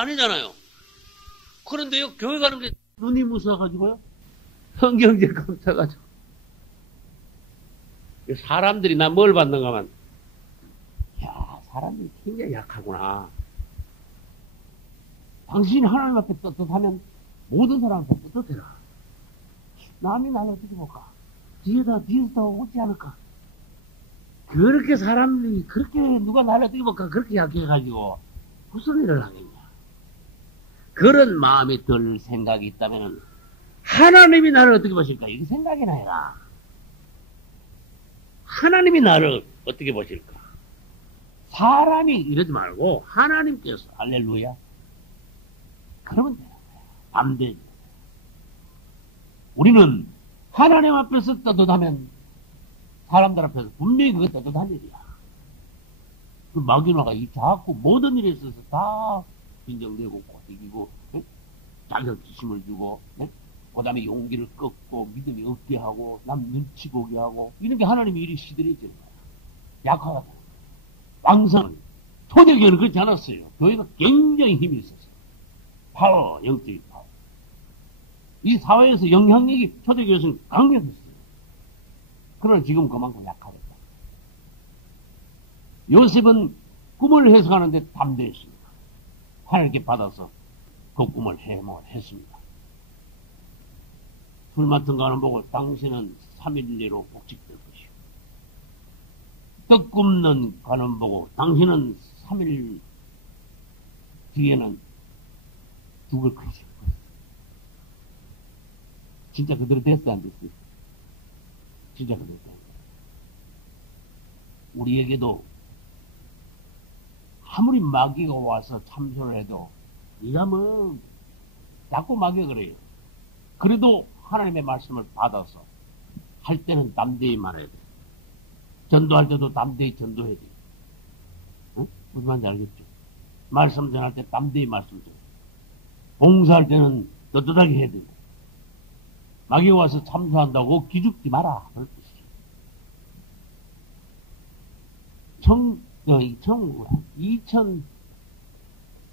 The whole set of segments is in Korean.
아니잖아요. 그런데요, 교회 가는 게 눈이 무서워가지고요. 성경제 감싸가지고. 사람들이 나 뭘 받는가 하면, 야, 사람들이 굉장히 약하구나. 당신이 하나님 앞에 떳떳하면 모든 사람 앞에 떳떳해라. 남이 나를 어떻게 볼까? 뒤에서 오지 않을까? 그렇게 사람들이, 그렇게 누가 나를 어떻게 볼까? 그렇게 약해가지고, 무슨 일을 하겠냐? 그런 마음이 들 생각이 있다면, 하나님이 나를 어떻게 보실까? 이렇게 생각이나 해라. 하나님이 나를 어떻게 보실까? 사람이 이러지 말고, 하나님께서, 할렐루야. 그러면 되는 거야. 담대히. 우리는 하나님 앞에서 떳떳하면 사람들 앞에서 분명히 그게 떳떳한 일이야. 그 마귀노가 이 자꾸 모든 일에 있어서 다 빈정대고 고집이고 자격지심을 주고 그 다음에 용기를 꺾고 믿음이 없게 하고 남 눈치 보게 하고 이런 게 하나님의 일이 시들해지는 거야. 약화가 되는 거야. 왕성은 초대교회는 그렇지 않았어요. 교회가 굉장히 힘이 있었어요. 파워, 영적인 파워. 이 사회에서 영향력이 초대교회에서는 강력했어요. 그러나 지금 그만큼 약하겠다. 요셉은 꿈을 해석하는데 담대했습니다. 하나님께 받아서 그 꿈을 해몽했습니다. 술 맡은 거는 보고 당신은 3일 내로 복직될 것이요. 떡 굽는 가는 보고 당신은 3일 뒤에는 죽을 것이요. 진짜 그대로 됐어, 안 됐어? 진짜 그대로 됐어. 우리에게도 아무리 마귀가 와서 참소를 해도 네가 뭐 자꾸 마귀가 그래요. 그래도 하나님의 말씀을 받아서 할 때는 담대히 말해야 돼. 전도할 때도 담대히 전도해야 돼. 응? 무슨 말인지 알겠죠? 말씀 전할 때 담대히 말씀 전해. 봉사할 때는 떳떳하게 해야 되고. 마귀가 와서 참소한다고 기죽지 마라. 그럴 뜻이죠.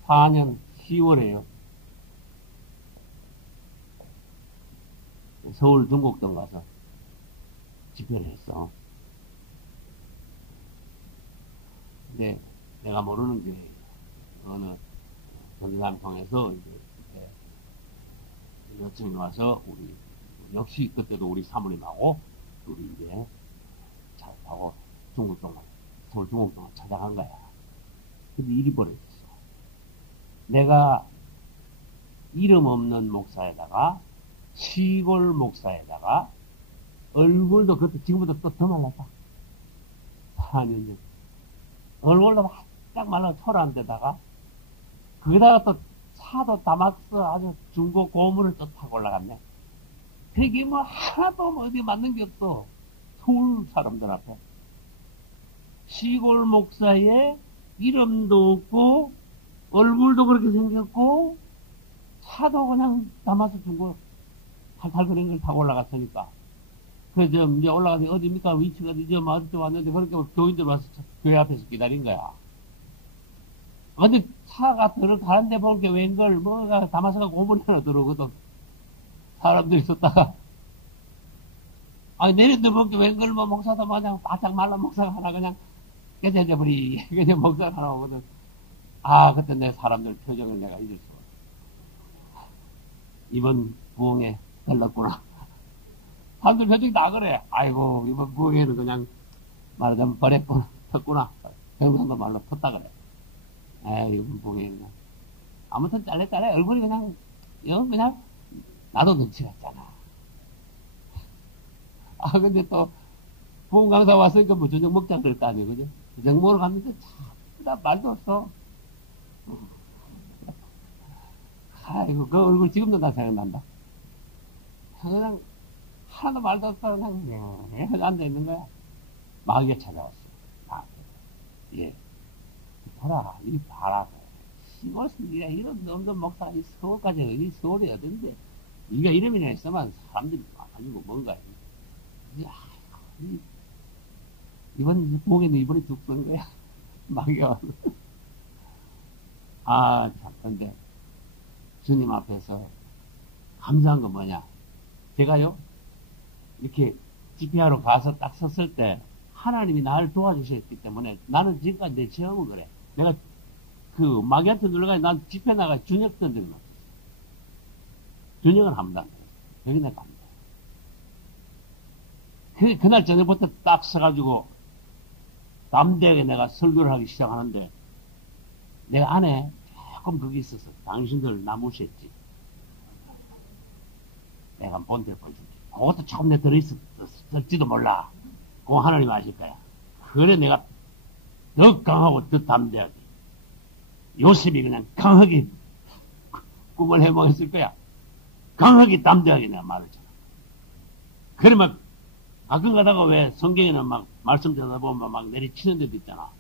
2004년 10월에요. 서울 중곡동 가서 집회를 했어. 근데 내가 모르는 게 어느 전도사님 통해서 이제 요청이 와서 우리 역시 그때도 우리 사모님하고 우리 이제 차 타고 중곡동을 서울 중곡동을 찾아간 거야. 근데 일이 벌어졌어. 내가 이름 없는 목사에다가 시골 목사에다가 얼굴도 그때 지금보다 또 더 말랐다. 4년 전 얼굴도 바짝 말라 초라한 데다가 거기다가 또 차도 담았어. 아주 중고 고물을 또 타고 올라갔네. 되게 뭐 하나도 뭐 어디 맞는 게 없어. 서울 사람들 앞에. 시골 목사의 이름도 없고, 얼굴도 그렇게 생겼고, 차도 그냥 담아서 중고 탈탈 그런 걸 타고 올라갔으니까. 그래서 이제 올라가서 어디입니까? 위치가 어디죠? 어디서 왔는데 그렇게 교인들 와서 교회 앞에서 기다린 거야. 근데 차가 들어가는데 볼 게 웬걸 뭐가 담아서가 고문이 하나 들어오거든. 사람들이 있었다가 아니 내렸는데 볼 게 웬걸 뭐 목사도 그냥 바짝 말라 목사가 하나 그냥 깨져버리 그냥 목사가 하나 오거든. 아 그때 내 사람들 표정을 내가 잊을 수가 없어. 이번 부흥에 들렀구나. 사람들 표정이 다 그래. 아이고 이번 부흥에는 그냥 말하자면 버렸구나 텄구나. 배우산도 말로 텄다 그래. 에이, 이번 부흥에는 아무튼 잘래 얼굴이 그냥 나도 눈치 갔잖아. 아 근데 또 부흥 강사 왔으니까 뭐 저녁 먹자 그럴 거 아니에요, 그죠? 저녁 먹으러 갔는데 참 말도 없어. 아이고 그 얼굴 지금도 나 생각난다. 그냥 하나도 말도 없어 그냥 앉아 있는 거야. 마귀가 찾아왔어. 아, 예. 보라, 이 봐라. 시골 네가 이런 놈들 목사가 이 서울까지 어디 서울이 어딘데 네가 이름이나 있으면 사람들이 와가지고 뭔가 야, 이번 부흥에는 이번에 죽은 거야. 마귀가 와서 아, 참, 근데, 주님 앞에서 감사한 건 뭐냐? 제가요, 이렇게 집회하러 가서 딱 섰을 때, 하나님이 나를 도와주셨기 때문에, 나는 지금까지 내 체험은 그래. 내가 그, 마귀한테 놀러가니 난 집회 나가 준역 던 적은 없었어. 준역은 한 번도 안 했어. 여기 내가 갑니다. 그날 저녁부터 딱 서가지고, 담대하게 내가 설교를 하기 시작하는데, 내가 안에 조금 그게 있었어. 당신들 나무셨지. 내가 본데 보여줄게. 그것도 조금 내 들어있었을지도 몰라. 그거 하나님 아실 거야. 그래 내가 더 강하고 더 담대하게. 요셉이 그냥 강하게 꿈을 해먹었을 거야. 강하게 담대하게 내가 말했잖아. 그래 막 가끔 가다가 왜 성경에는 막 말씀 듣다 보면 막 내리치는 데도 있잖아.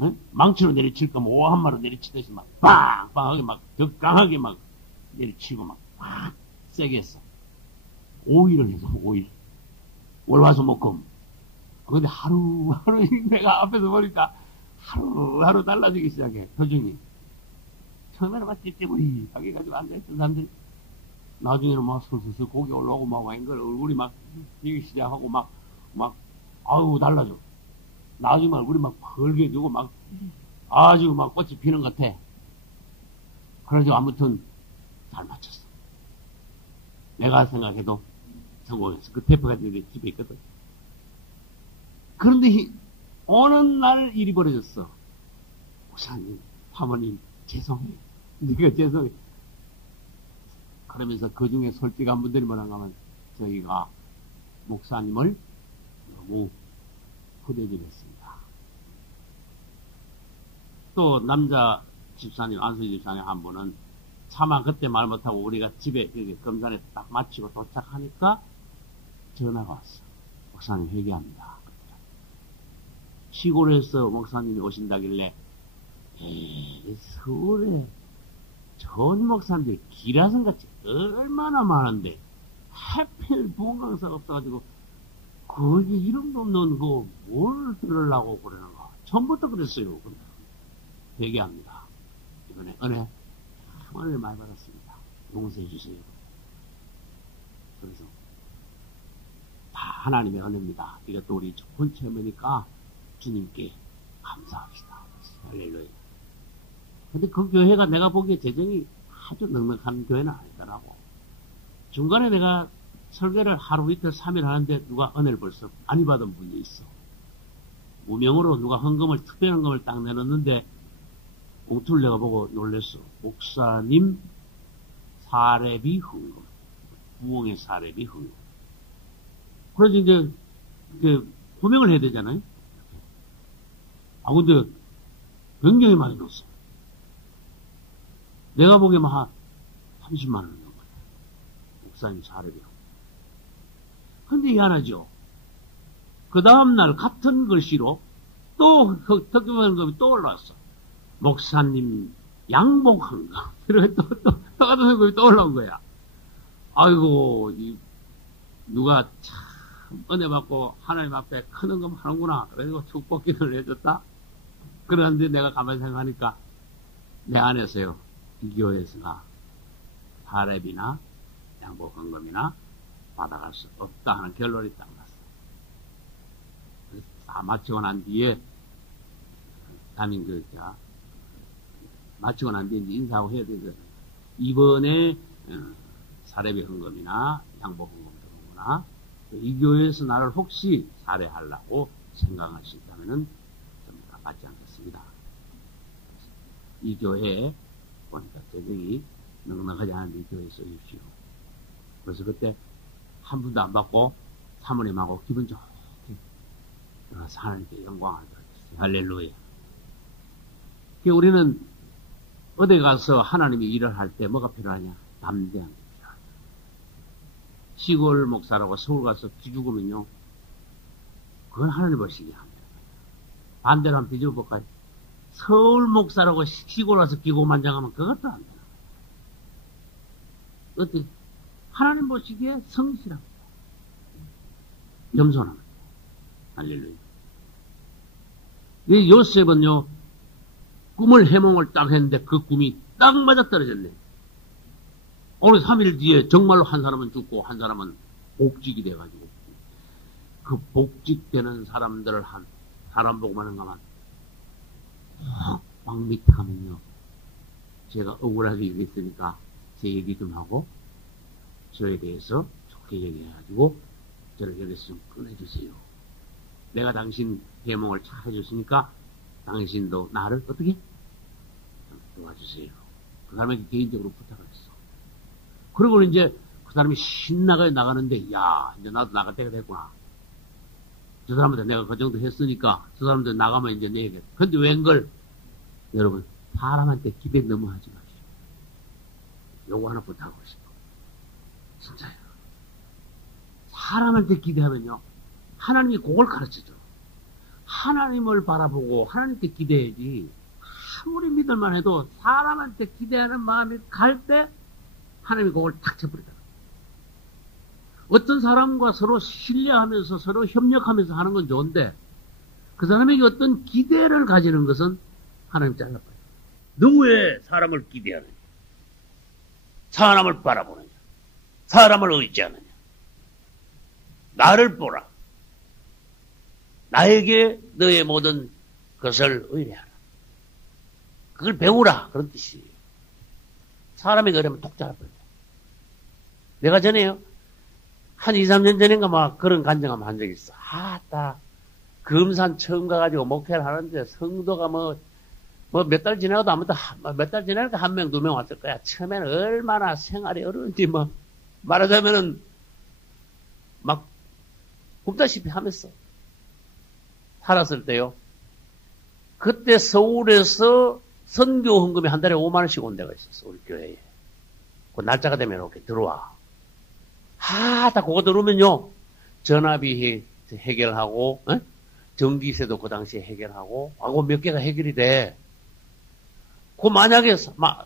응? 망치로 내리칠 거면 오한마로 내리치듯이 막 빵빵하게 막 더 강하게 막 내리치고 막 세게 했어. 5일을 해서 5일. 월화수목금. 근데 하루하루 내가 앞에서 보니까 하루하루 달라지기 시작해. 표정이. 처음에는 막 찝찝하게 가지고 앉아있던 사람들이 나중에는 막 슬슬 고개 올라오고 막 와인걸 얼굴이 막 비기 시작하고 막 아유 달라져. 나중에 얼굴이 막 벌게지고 막 아주 막 꽃이 피는 것 같아. 그래서 아무튼 잘 맞췄어. 내가 생각해도 성공했어. 그 테이프가 집에 있거든. 그런데 어느 날 일이 벌어졌어. 목사님, 사모님 죄송해요. 네가 죄송해. 그러면서 그 중에 솔직한 분들이 뭐라고 하면 저희가 목사님을 너무 후대접했습니다. 또 남자 집사님, 안수희 집사님 한 분은 차마 그때 말 못하고 우리가 집에 이렇게 검사를 딱 마치고 도착하니까 전화가 왔어. 목사님 회개합니다. 시골에서 목사님이 오신다길래 서울에 전 목사님들 기라성같이 얼마나 많은데 하필 부흥강사가 없어가지고 거기 이름도 없는 거 뭘 들으려고 그러는가. 처음부터 그랬어요. 회개합니다. 이번에 은혜 많이 받았습니다. 용서해 주세요. 그래서 다 하나님의 은혜입니다. 이것도 우리 첫 번째 은혜니까 주님께 감사합시다. 할렐루야. 근데 그 교회가 내가 보기에 재정이 아주 넉넉한 교회는 아니더라고. 중간에 내가 설교를 하루 이틀 3일 하는데 누가 은혜를 벌써 많이 받은 분이 있어. 무명으로 누가 특별 헌금을 딱 내놓는데 봉투를 내가 보고 놀랬어. 목사님 사례비 헌금. 부흥의 사례비 헌금. 그래서 이제 구명을 해야 되잖아요. 근데 굉장히 많이 넣었어. 내가 보기에만 한 30만 원 넣은 거야. 목사님 사례비요. 근데 희한하죠. 그 다음날 같은 글씨로 또 특별헌금이 또 올라왔어. 목사님 양복헌금. 또 같은 헌금이 또 올라온 거야. 아이고 누가 참 은혜 받고 하나님 앞에 큰 헌금 하는구나. 그래서 축복기도를 해줬다. 그런데 내가 가만히 생각하니까 내 안에서요. 이 교회에서나 사례비나 양복헌금이나 받아갈 수 없다 하는 결론이 딱 났어. 그래서 다 마치고 난 뒤에 담임교육자 마치고 난 뒤에 이제 인사하고 해야 되거든. 이번에 사례비 헌금이나 양복헌금 들어오구나. 이 교회에서 나를 혹시 살해하려고 생각할 수 있다면은 저희가 받지 않겠습니다. 이 교회에 보니까 재정이 넉넉하지 않은데 이 교회에 써주십시오. 그래서 그때 한 분도 안 받고 사모님하고 기분 좋게 하나님께 영광을 드렸어요. 할렐루야. 우리는 어디 가서 하나님이 일을 할 때 뭐가 필요하냐? 담대한 게 필요하냐. 시골 목사라고 서울 가서 기죽으면요. 그건 하나님 보시기 합니다. 반대로 한번 뒤집어 볼까요? 서울 목사라고 시골 와서 기고만장하면 그것도 안 돼요. 어떻게? 하나님 보시기에 성실합니다. 겸손합니다. 할렐루야. 이 요셉은요, 꿈을 해몽을 딱 했는데 그 꿈이 딱 맞아 떨어졌네. 오늘 3일 뒤에 정말로 한 사람은 죽고 한 사람은 복직이 돼가지고 그 복직되는 사람들을 한 사람 보고만 한가만 막 밑에 가면요. 제가 억울하게 얘기했으니까 제 얘기 좀 하고 저에 대해서 좋게 얘기해가지고 저를 여기서 좀 꺼내주세요. 내가 당신 해몽을 잘 해줬으니까 당신도 나를 어떻게 도와주세요. 그 사람에게 개인적으로 부탁을 했어. 그리고 이제 그 사람이 신나게 나가는데 야 이제 나도 나갈 때가 됐구나. 저 사람한테 내가 그 정도 했으니까 저 사람들 나가면 이제 내 얘기. 근데 웬걸 여러분 사람한테 기대 너무 하지 마시오. 요거 하나 부탁하고 싶어. 진짜요. 사람한테 기대하면요. 하나님이 그걸 가르쳐줘. 하나님을 바라보고 하나님께 기대해야지. 아무리 믿을만 해도 사람한테 기대하는 마음이 갈 때 하나님이 그걸 탁 쳐버리더라. 어떤 사람과 서로 신뢰하면서 서로 협력하면서 하는 건 좋은데 그 사람에게 어떤 기대를 가지는 것은 하나님 잘라버려요. 누구의 사람을 기대하느냐? 사람을 바라보느냐? 사람을 의지하느냐? 나를 보라. 나에게 너의 모든 것을 의뢰하라. 그걸 배우라. 그런 뜻이에요. 사람에게 그러면 톡 잘라버려요. 내가 전에요. 한 2, 3년 전인가 막 그런 간증함 한 적이 있어. 아따, 금산 처음 가가지고 목회를 하는데 성도가 몇 달 지나가도 아무도, 몇 달 지나니까 1명, 2명 왔을 거야. 처음에는 얼마나 생활이 어려운지 말하자면은 막 굽다시피 하면서 살았을 때요. 그때 서울에서 선교 헌금이 한 달에 5만 원씩 온 데가 있었어. 우리 교회에. 그 날짜가 되면 이렇게 들어와. 다 그거 들어오면요. 전화비 해결하고, 전기세도 그 당시에 해결하고, 그거 몇 개가 해결이 돼. 그 만약에,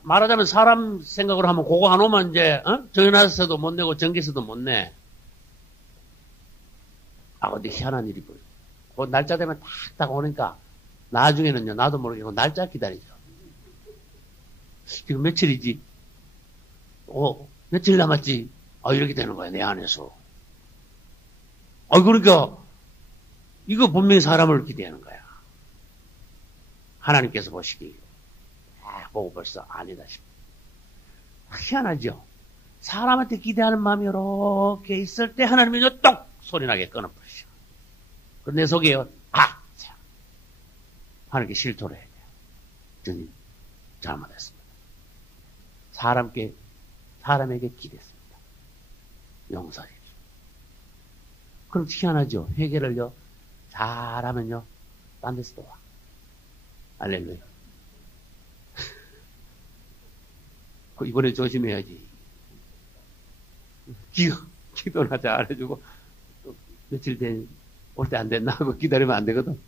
말하자면 사람 생각으로 하면 그거 안 오면 이제, 전화세도 못 내고 전기세도 못 내. 근데 희한한 일이 보여. 그 날짜 되면 딱 오니까, 나중에는요, 나도 모르게 그 날짜 기다리죠. 지금 며칠이지? 며칠 남았지? 이렇게 되는 거야, 내 안에서. 그러니까, 이거 분명히 사람을 기대하는 거야. 하나님께서 보시기에. 보고 벌써 아니다 싶어. 희한하죠? 사람한테 기대하는 마음이 이렇게 있을 때 하나님이 똑! 소리나게 끊어버리셔. 내 속에요, 참. 하나님께 실토를 해야 돼요. 저는 잘못했습니다. 사람에게 기대했습니다. 용서해 주십시오. 그럼 희한하죠? 회개를요, 잘하면요, 딴 데서도 와. 알렐루야. 이번에 조심해야지. 기도나 잘해주고, 며칠 올 때 안 됐나 하고 기다리면 안 되거든.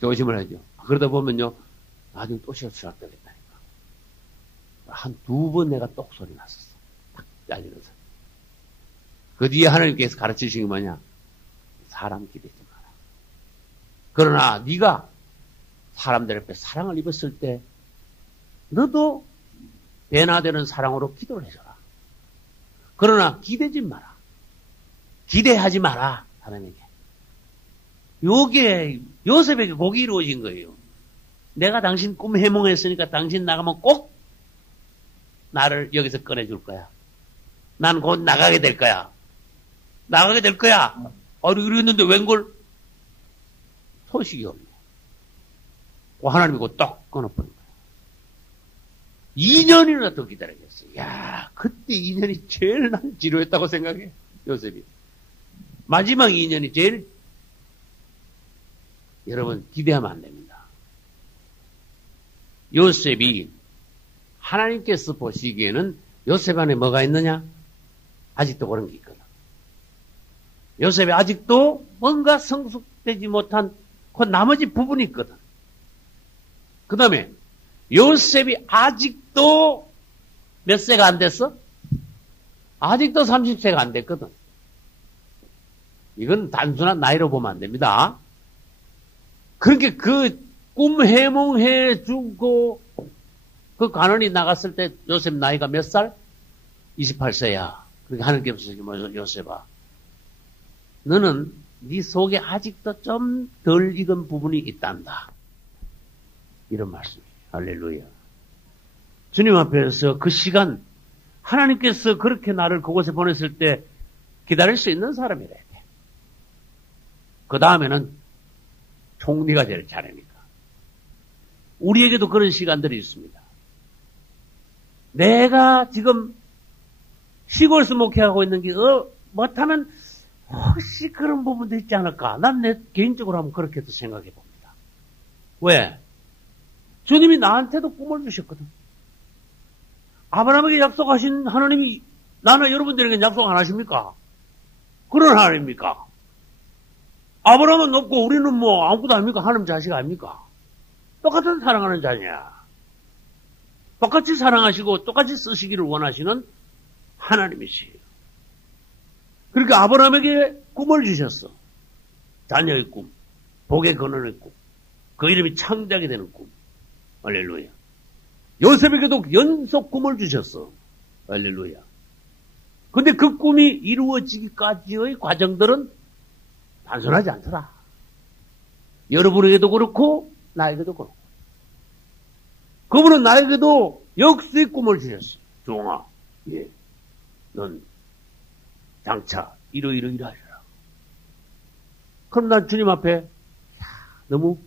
조심을 하죠. 그러다 보면요, 나중에 또 실수할 때가 있다니까. 한 2번 내가 똑 소리 났었어. 딱 잘리면서. 그 뒤에 하나님께서 가르치신 게 뭐냐? 사람 기대지 마라. 그러나 네가 사람들 앞에 사랑을 입었을 때 너도 변화되는 사랑으로 기도를 해줘라. 그러나 기대지 마라. 기대하지 마라. 사람에게. 요게 요셉에게 그게 이루어진 거예요. 내가 당신 꿈 해몽했으니까 당신 나가면 꼭 나를 여기서 꺼내줄 거야. 난 곧 나가게 될 거야. 나가게 될 거야. 이랬는데 웬걸 소식이 없네. 하나님이 곧 떡 끊어버린 거야. 2년이나 더 기다리겠어. 야, 그때 2년이 제일 난 지루했다고 생각해. 요셉이. 마지막 2년이 제일 여러분 기대하면 안 됩니다. 요셉이 하나님께서 보시기에는 요셉 안에 뭐가 있느냐? 아직도 그런 게 있거든. 요셉이 아직도 뭔가 성숙되지 못한 그 나머지 부분이 있거든. 그 다음에 요셉이 아직도 몇 세가 안 됐어? 아직도 30세가 안 됐거든. 이건 단순한 나이로 보면 안 됩니다. 그렇게 그 꿈 해몽해 주고 그 간원이 나갔을 때 요셉 나이가 몇 살? 28세야. 그렇게 하나님께서 요셉아, 너는 네 속에 아직도 좀 덜 익은 부분이 있단다. 이런 말씀이에요. 할렐루야. 주님 앞에서 그 시간, 하나님께서 그렇게 나를 그곳에 보냈을 때 기다릴 수 있는 사람이라 돼. 그 다음에는 총리가 될 차례니까. 우리에게도 그런 시간들이 있습니다. 내가 지금 시골에서 목회하고 있는 게 못하면 혹시 그런 부분도 있지 않을까? 난 내 개인적으로 한번 그렇게도 생각해 봅니다. 왜? 주님이 나한테도 꿈을 주셨거든. 아브라함에게 약속하신 하나님이 나는 여러분들에게 약속 안 하십니까? 그런 하나님입니까? 아브라함은 높고 우리는 뭐 아무것도 아닙니까? 하나님 자식 아닙니까? 똑같은 사랑하는 자냐. 똑같이 사랑하시고 똑같이 쓰시기를 원하시는 하나님이시에요. 그러니까 아브라함에게 꿈을 주셨어. 자녀의 꿈, 복의 근원의 꿈, 그 이름이 창작이 되는 꿈. 할렐루야. 요셉에게도 연속 꿈을 주셨어. 할렐루야. 근데 그 꿈이 이루어지기까지의 과정들은 단순하지 않더라. 여러분에게도 그렇고 나에게도 그렇고. 그분은 나에게도 역시 꿈을 주셨어. 종아, 예, 넌 장차 이러이러하시라. 그럼 난 주님 앞에 너무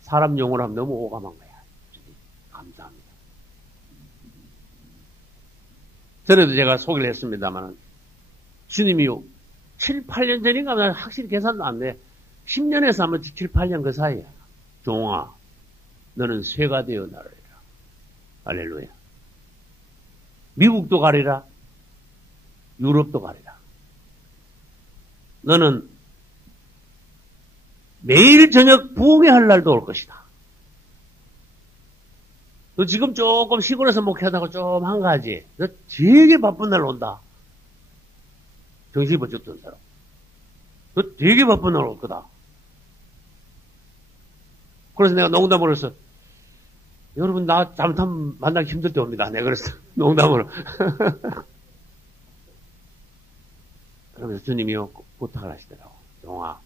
사람 용어로 하면 너무 오감한 거야. 주님, 감사합니다. 전에도 제가 소개를 했습니다만 주님이요 7, 8년 전인가 난 확실히 계산도 안 돼. 10년에서 하면 7, 8년 그 사이야. 종아, 너는 쇠가 되어 나르리라. 할렐루야. 미국도 가리라. 유럽도 가리라. 너는 매일 저녁 부흥회할 날도 올 것이다. 너 지금 조금 시골에서 목회하다가 좀 한 가지. 너 되게 바쁜 날 온다. 정신이 번쩍 든 사람. 너 되게 바쁜 날 올 거다. 그래서 내가 농담으로 해서 여러분 나 잘못하면 만나기 힘들 때 옵니다. 내가 그랬어. 농담으로. 그러면서 주님이 부탁을 하시더라고. 용아,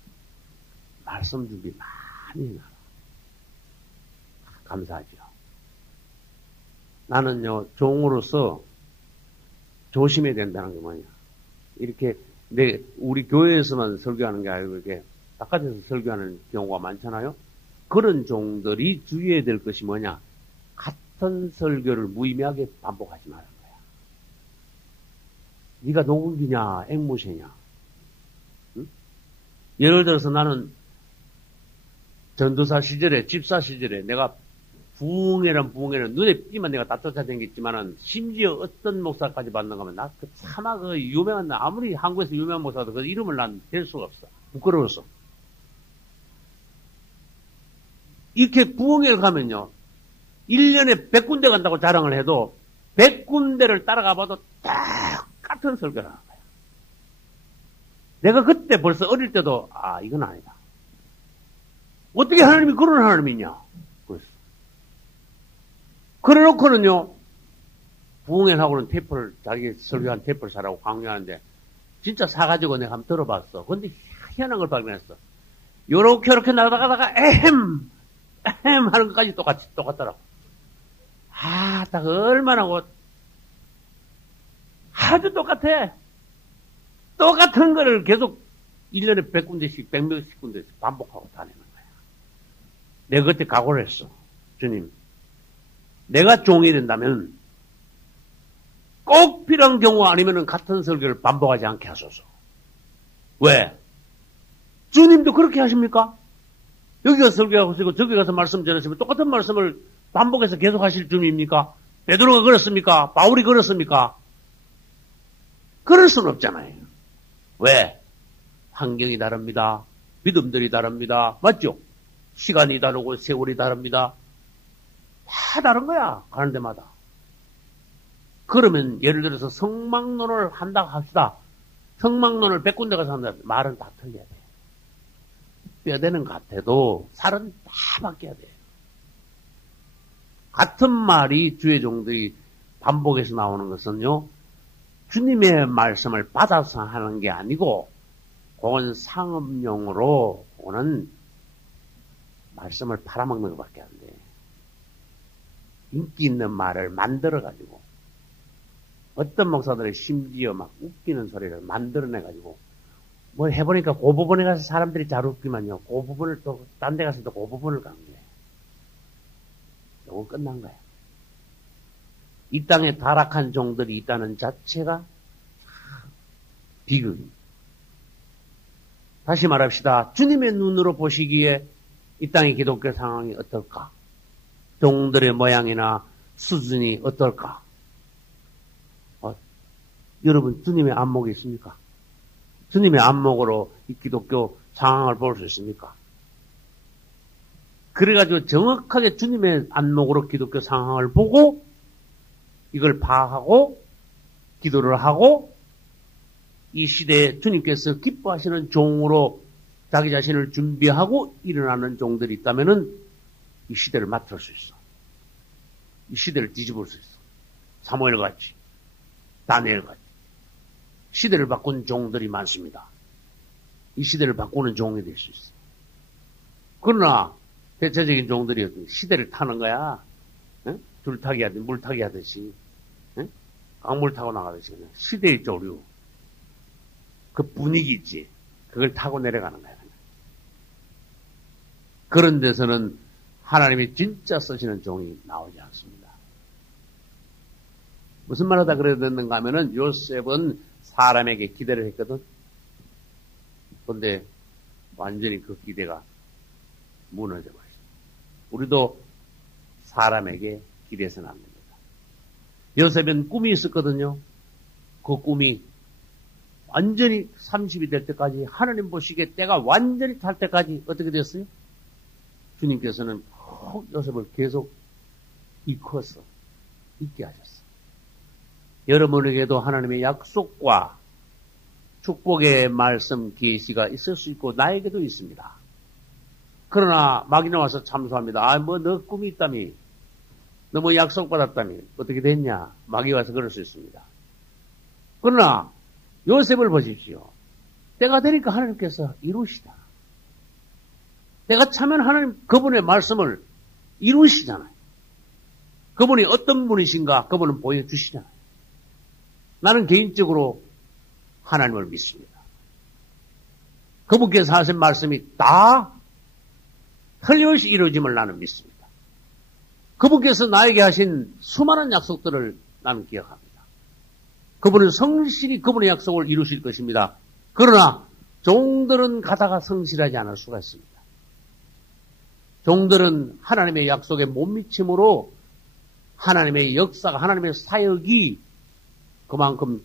말씀 준비 많이 해놔라. 감사하죠. 나는요, 종으로서 조심해야 된다는 게 뭐냐. 이렇게, 우리 교회에서만 설교하는 게 아니고, 이렇게, 바깥에서 설교하는 경우가 많잖아요? 그런 종들이 주의해야 될 것이 뭐냐. 같은 설교를 무의미하게 반복하지 말라는 거야. 네가 녹음기냐, 앵무새냐. 응? 예를 들어서 나는 전도사 시절에, 집사 시절에 내가 부흥회는 눈에 띄면 내가 다 쫓아다녔지만은 심지어 어떤 목사까지 받는가 하면 나 차마 그 유명한, 아무리 한국에서 유명한 목사도 그 이름을 난 댈 수가 없어. 부끄러워서. 이렇게 부흥회를 가면요. 1년에 100군데 간다고 자랑을 해도 100군데를 따라가 봐도 똑같은 설교를 하는 거야. 내가 그때 벌써 어릴 때도 이건 아니다. 어떻게 하나님이 그런 하나님이냐. 그랬어. 그래 놓고는요. 부흥회를 하고는 테이프를 자기 설교한 테이프를 사라고 강요하는데 진짜 사가지고 내가 한번 들어봤어. 근데 희한한 걸 발견했어. 요렇게 나가다가 에헴 하는 것까지 똑같더라고. 딱 얼마나 아주 똑같아. 똑같은 거를 계속 1년에 100군데씩, 100몇십 군데씩 반복하고 다니는 거야. 내가 그때 각오를 했어. 주님, 내가 종이 된다면 꼭 필요한 경우 아니면은 같은 설교를 반복하지 않게 하소서. 왜? 주님도 그렇게 하십니까? 여기 가서 설교하고 있고 저기 가서 말씀 전하시면 똑같은 말씀을 반복해서 계속 하실 주님입니까? 베드로가 그렇습니까? 바울이 그렇습니까? 그럴 수는 없잖아요. 왜? 환경이 다릅니다. 믿음들이 다릅니다. 맞죠? 시간이 다르고 세월이 다릅니다. 다 다른 거야. 가는 데마다. 그러면 예를 들어서 성막론을 한다고 합시다. 성막론을 100군데 가서 한다. 말은 다 틀려야 돼. 뼈대는 같아도 살은 다 바뀌어야 돼. 같은 말이 주의 종들이 반복해서 나오는 것은요, 주님의 말씀을 받아서 하는 게 아니고, 그건 상업용으로, 그거는 말씀을 팔아먹는 것밖에 안 돼. 인기 있는 말을 만들어가지고, 어떤 목사들이 심지어 막 웃기는 소리를 만들어내가지고, 뭐 해보니까 그 부분에 가서 사람들이 잘 웃기만요. 그 부분을 또, 딴 데 가서도 그 부분을 간 거예요. 요거 끝난 거야. 이 땅에 타락한 종들이 있다는 자체가 비극입니다. 다시 말합시다. 주님의 눈으로 보시기에 이 땅의 기독교 상황이 어떨까? 종들의 모양이나 수준이 어떨까? 여러분, 주님의 안목이 있습니까? 주님의 안목으로 이 기독교 상황을 볼 수 있습니까? 그래가지고 정확하게 주님의 안목으로 기독교 상황을 보고 이걸 파악하고 기도를 하고 이 시대에 주님께서 기뻐하시는 종으로 자기 자신을 준비하고 일어나는 종들이 있다면은 이 시대를 맡을 수 있어. 이 시대를 뒤집을 수 있어. 사무엘 같이, 다니엘 같이. 시대를 바꾼 종들이 많습니다. 이 시대를 바꾸는 종이 될 수 있어. 그러나 대체적인 종들이 시대를 타는 거야. 응? 줄타기 하듯이, 물타기 하듯이, 응? 강물 타고 나가듯이 그냥 시대의 조류. 그 분위기 있지. 그걸 타고 내려가는 거야. 그냥. 그런 데서는 하나님이 진짜 쓰시는 종이 나오지 않습니다. 무슨 말 하다 그래야 됐는가 하면은 요셉은 사람에게 기대를 했거든. 그런데 완전히 그 기대가 무너져 버렸어. 우리도 사람에게 기대해서는 안 됩니다. 요셉은 꿈이 있었거든요. 그 꿈이 완전히 30이 될 때까지 하나님 보시기에 때가 완전히 탈 때까지 어떻게 됐어요? 주님께서는 요셉을 계속 이끌었어. 있게 하셨어. 여러분에게도 하나님의 약속과 축복의 말씀 계시가 있을 수 있고 나에게도 있습니다. 그러나 마귀 나와서 참소합니다. 뭐 너 꿈이 있다며. 너 뭐 약속받았다며. 어떻게 됐냐. 마귀 와서 그럴 수 있습니다. 그러나 요셉을 보십시오. 때가 되니까 하나님께서 이루시다. 때가 차면 하나님 그분의 말씀을 이루시잖아요. 그분이 어떤 분이신가 그분은 보여주시잖아요. 나는 개인적으로 하나님을 믿습니다. 그분께서 하신 말씀이 다 틀림없이 이루어짐을 나는 믿습니다. 그분께서 나에게 하신 수많은 약속들을 나는 기억합니다. 그분은 성실히 그분의 약속을 이루실 것입니다. 그러나 종들은 가다가 성실하지 않을 수가 있습니다. 종들은 하나님의 약속에 못 미침으로 하나님의 역사가, 하나님의 사역이 그만큼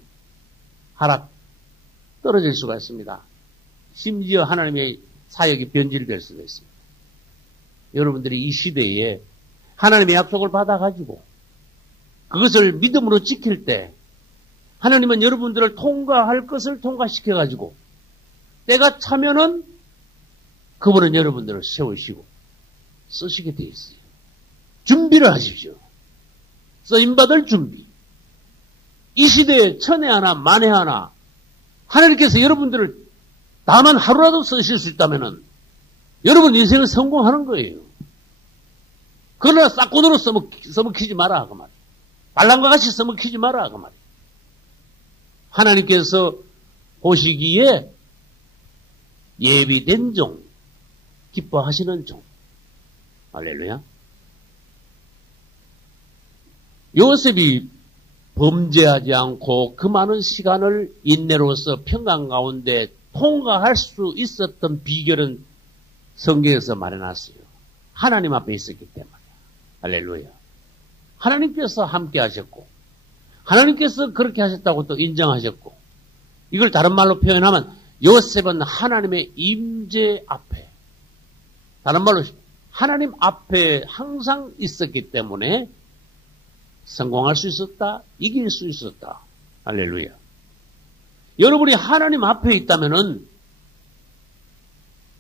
떨어질 수가 있습니다. 심지어 하나님의 사역이 변질될 수가 있습니다. 여러분들이 이 시대에 하나님의 약속을 받아가지고 그것을 믿음으로 지킬 때 하나님은 여러분들을 통과할 것을 통과시켜가지고 때가 차면은 그분은 여러분들을 세우시고 쓰시게 돼 있어요. 준비를 하십시오. 쓰임받을 준비. 이 시대에 천에 하나 만에 하나 하나님께서 여러분들을 다만 하루라도 쓰실 수 있다면은 여러분 인생은 성공하는 거예요. 그러나 싹군으로 써먹히지 마라 그 말. 발랑과 같이 써먹히지 마라 그 말. 하나님께서 보시기에 예비된 종, 기뻐하시는 종. 할렐루야. 요셉이 범죄하지 않고 그 많은 시간을 인내로서 평강 가운데 통과할 수 있었던 비결은 성경에서 말해놨어요. 하나님 앞에 있었기 때문에. 할렐루야. 하나님께서 함께 하셨고 하나님께서 그렇게 하셨다고 또 인정하셨고 이걸 다른 말로 표현하면 요셉은 하나님의 임재 앞에 다른 말로 하나님 앞에 항상 있었기 때문에 성공할 수 있었다. 이길 수 있었다. 할렐루야. 여러분이 하나님 앞에 있다면은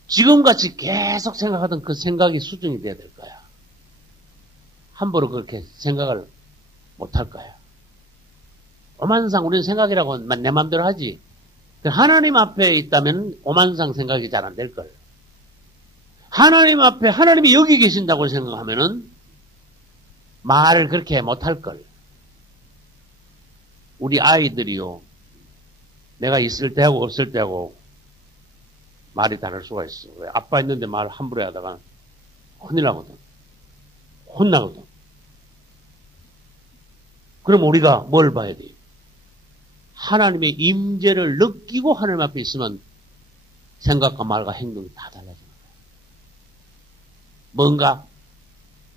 지금같이 계속 생각하던 그 생각이 수정이 돼야 될 거야. 함부로 그렇게 생각을 못할 거야. 오만상 우리는 생각이라고 내 마음대로 하지. 하나님 앞에 있다면 오만상 생각이 잘 안 될 거예요. 하나님 앞에 하나님이 여기 계신다고 생각하면은 말을 그렇게 못할 걸. 우리 아이들이요, 내가 있을 때하고 없을 때하고 말이 다를 수가 있어. 왜? 아빠 있는데 말 함부로 하다가 큰일 나거든. 혼나거든. 그럼 우리가 뭘 봐야 돼요? 하나님의 임재를 느끼고 하나님 앞에 있으면 생각과 말과 행동이 다 달라지는 거예요. 뭔가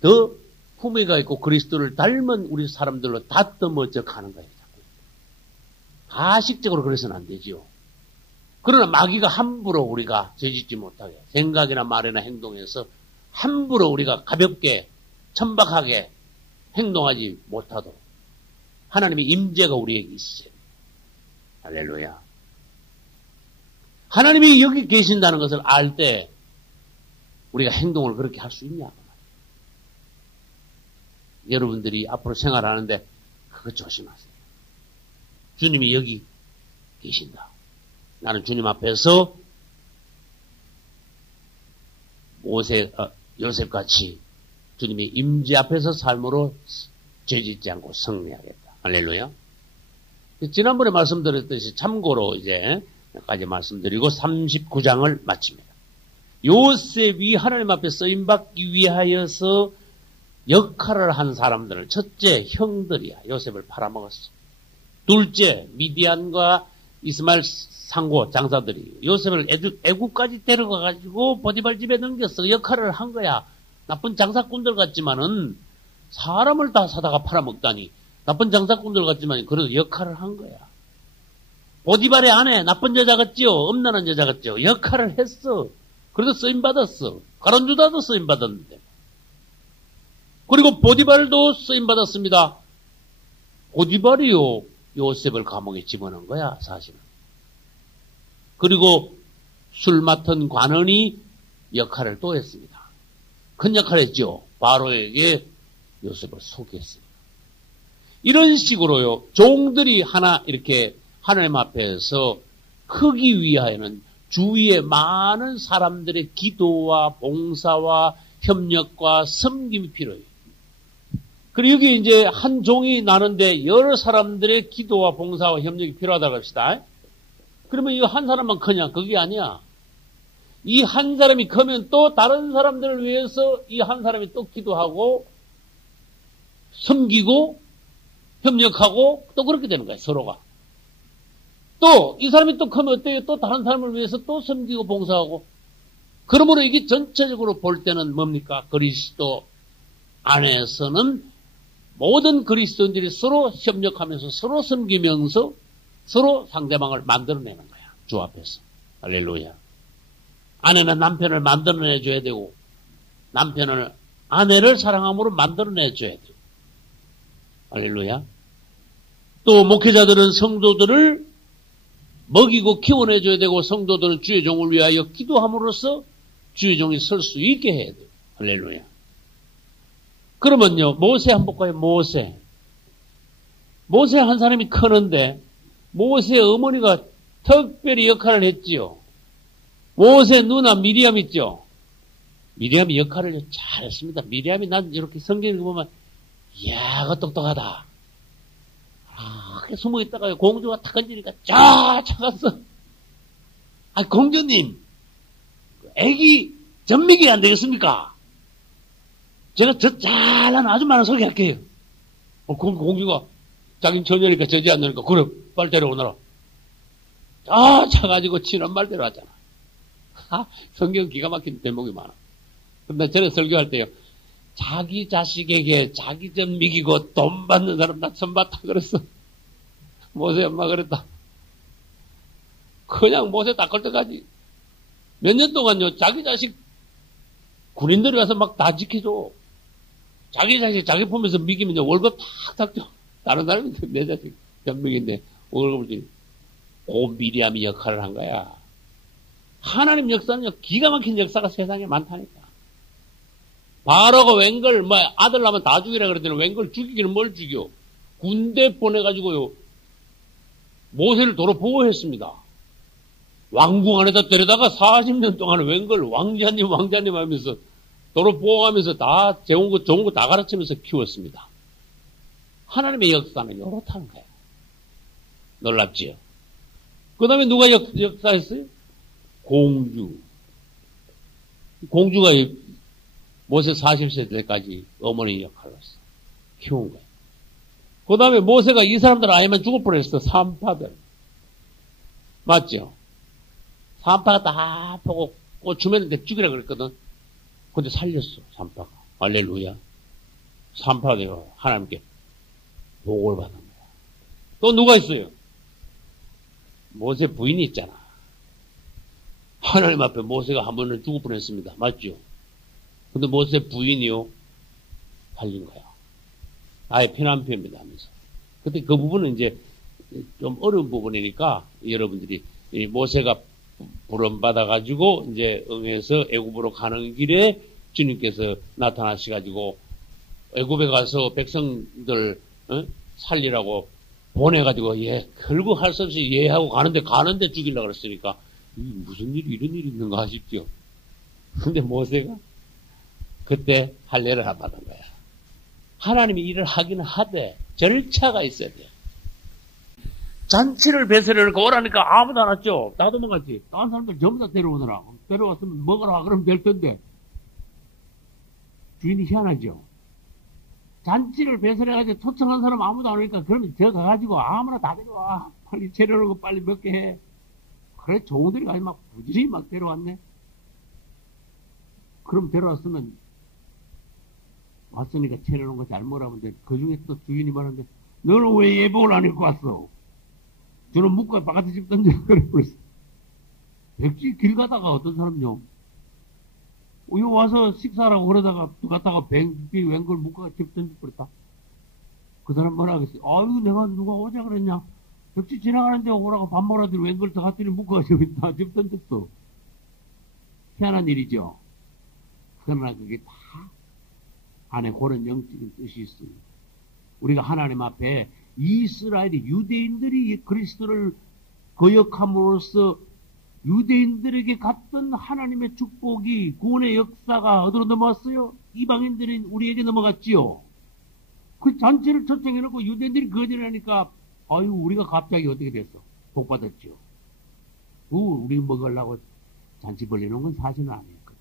더 품위가 있고 그리스도를 닮은 우리 사람들로 다듬어져 가는 거예요. 자꾸. 가식적으로 그래서는 안 되지요. 그러나 마귀가 함부로 우리가 죄짓지 못하게 생각이나 말이나 행동에서 함부로 우리가 가볍게 천박하게 행동하지 못하도록 하나님의 임재가 우리에게 있어요. 할렐루야. 하나님이 여기 계신다는 것을 알 때 우리가 행동을 그렇게 할 수 있냐. 여러분들이 앞으로 생활하는데 그거 조심하세요. 주님이 여기 계신다. 나는 주님 앞에서 요셉같이 주님이 임재 앞에서 삶으로 죄짓지 않고 승리하겠다. 할렐루야. 지난번에 말씀드렸듯이 참고로 이제 여기까지 말씀드리고 39장을 마칩니다. 요셉이 하나님 앞에 쓰임받기 위하여서 역할을 한 사람들을 첫째 형들이야. 요셉을 팔아먹었어. 둘째 미디안과 이스마엘 상고 장사들이 요셉을 애국까지 데려가가지고 보디발 집에 넘겼어. 역할을 한 거야. 나쁜 장사꾼들 같지만은 사람을 다 사다가 팔아먹다니 나쁜 장사꾼들 같지만 그래도 역할을 한 거야. 보디발의 아내 나쁜 여자 같지요. 엄난한 여자 같지요. 역할을 했어. 그래도 쓰임받았어. 가론주다도 쓰임받았는데. 그리고 보디발도 쓰임받았습니다. 보디발이요 요셉을 감옥에 집어넣은 거야 사실은. 그리고 술 맡은 관원이 역할을 또 했습니다. 큰 역할을 했죠. 바로에게 요셉을 소개했습니다. 이런 식으로요 종들이 하나 이렇게 하나님 앞에서 크기 위하여는 주위에 많은 사람들의 기도와 봉사와 협력과 섬김이 필요해요. 그리고 여기 이제 한 종이 나는데 여러 사람들의 기도와 봉사와 협력이 필요하다고 합시다. 그러면 이 한 사람만 크냐? 그게 아니야. 이 한 사람이 크면 또 다른 사람들을 위해서 이 한 사람이 또 기도하고 섬기고 협력하고 또 그렇게 되는 거야, 서로가. 또 이 사람이 또 크면 어때요? 또 다른 사람을 위해서 또 섬기고 봉사하고. 그러므로 이게 전체적으로 볼 때는 뭡니까? 그리스도 안에서는 모든 그리스도인들이 서로 협력하면서 서로 섬기면서 서로 상대방을 만들어내는 거야. 주 앞에서. 할렐루야. 아내는 남편을 만들어내줘야 되고 남편은 아내를 사랑함으로 만들어내줘야 되고. 할렐루야. 또 목회자들은 성도들을 먹이고 키워내줘야 되고 성도들은 주의 종을 위하여 기도함으로써 주의 종이 설 수 있게 해야 돼요. 할렐루야. 그러면요, 모세 한번 볼까요? 모세 한 사람이 크는데 모세 어머니가 특별히 역할을 했지요. 모세 누나 미리암 있죠. 미리암이 역할을 잘했습니다. 미리암이 난 이렇게 성경을 보면 이야, 그 똑똑하다. 이렇게 숨어 있다가 공주가 탁 건지니까 쫙 차갔어. 공주님, 애기 전미기 안 되겠습니까? 제가 저 잘난 아줌마를 소개할게요. 공주가 자기는 처녀니까 저지 않으니까 그래 빨리 데려오너라. 차가지고 친한 말대로 하잖아. 성경 기가 막힌 대목이 많아. 근데 저는 설교할 때요. 자기 자식에게 자기 전 미기고 돈 받는 사람 나 처음 봤다 그랬어. 모세 엄마 그랬다. 그냥 모세 닦을 때까지 몇 년 동안요 자기 자식 군인들이 와서 막 다 지켜줘. 자기 자식 자기 품에서 미기면 월급 탁탁 줘. 다른 사람이 내 자식 전미기인데 월급을 주. 그 미리암이 역할을 한 거야. 하나님 역사는요 기가 막힌 역사가 세상에 많다니까. 바로가 웬걸, 아들 나면 다 죽이라 그랬더니 웬걸 죽이기는 뭘 죽여? 군대 보내가지고요, 모세를 도로 보호했습니다. 왕궁 안에다 데려다가 40년 동안 웬걸 왕자님 하면서 도로 보호하면서 다 좋은 거 다 가르치면서 키웠습니다. 하나님의 역사는 이렇다는 거예요. 놀랍지요? 그 다음에 누가 역사했어요? 공주가 모세 40세 때까지 어머니 역할을 했어. 키운 거예요. 그 다음에 모세가 이 사람들 아니면 죽을 뻔했어. 산파들. 맞죠? 산파가 다 보고 주면인데 죽이라 그랬거든. 근데 살렸어, 산파가. 할렐루야. 산파가 되고 하나님께 복을 받은 거야. 또 누가 있어요? 모세 부인이 있잖아. 하나님 앞에 모세가 한 번은 죽을 뻔했습니다. 맞죠? 근데 모세 부인이요, 살린 거야. 아예 피난표입니다 하면서. 근데 그 부분은 이제 좀 어려운 부분이니까 여러분들이 모세가 부름받아가지고 이제 응해서 애굽으로 가는 길에 주님께서 나타나셔가지고 애굽에 가서 백성들 살리라고 보내가지고 결국 할 수 없이 예하고 가는데 죽이려고 그랬으니까 무슨 일이 이런 일이 있는가 하십시오. 근데 모세가 그때 할례를 받은 거야. 하나님이 일을 하기는 하되 절차가 있어야 돼요. 잔치를 베풀으니까 오라니까 아무도 안 왔죠. 나도 못 갔지. 다른 사람들 전부 다 데려오느라. 데려왔으면 먹으라 그러면 될 텐데. 주인이 희한하죠. 잔치를 베풀어가지고 초청한 사람 아무도 안 오니까 그러면 저 가가지고 아무나 다 데려와. 빨리 재료는 거 빨리 먹게 해. 그래 종들이 가지 막 부지런히 막 데려왔네. 그럼 데려왔으면 왔으니까 채려놓은 거 잘 먹으라면 돼. 그 중에 또 주인이 말하는데 너는 왜 예복을 안 입고 왔어? 저는 묵고 바깥에 집 던져 그래 버렸어. 백지 길 가다가 어떤 사람요. 여기 와서 식사하라고 그러다가 또 갔다가 백지 웬걸 묵고 집 던져 버렸다. 그 사람 뭐라 하겠어요? 아유 내가 누가 오자 그랬냐? 백지 지나가는데 오라고 밥 먹으라더니 웬걸 더 갔더니 묵고 다 집 던졌어. 희한한 일이죠. 그러나 그게 다 안에 그런 영적인 뜻이 있습니다. 우리가 하나님 앞에 이스라엘이 유대인들이 그리스도를 거역함으로써 유대인들에게 갔던 하나님의 축복이 구원의 역사가 어디로 넘어왔어요? 이방인들인 우리에게 넘어갔지요. 그 잔치를 초청해놓고 유대인들이 거절하니까 아유 우리가 갑자기 어떻게 됐어? 복 받았죠. 우리 먹으려고 잔치 벌려놓은 건 사실은 아니었거든.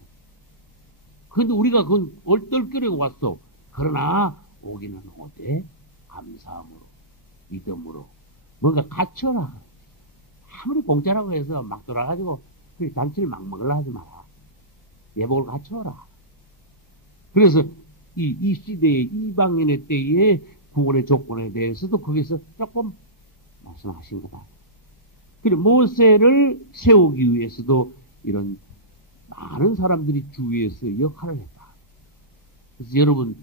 근데 우리가 그건 얼떨결에 왔어. 그러나 오기는 오되 감사함으로 믿음으로 뭔가 갖춰라. 아무리 공짜라고 해서 막 돌아가지고 그 잔치를 막 먹으려 하지 마라. 예복을 갖춰라. 그래서 이 시대의 이방인의 때에 구원의 조건에 대해서도 거기서 조금 말씀하신 거다. 그리고 모세를 세우기 위해서도 이런 많은 사람들이 주위에서 역할을 했다. 그래서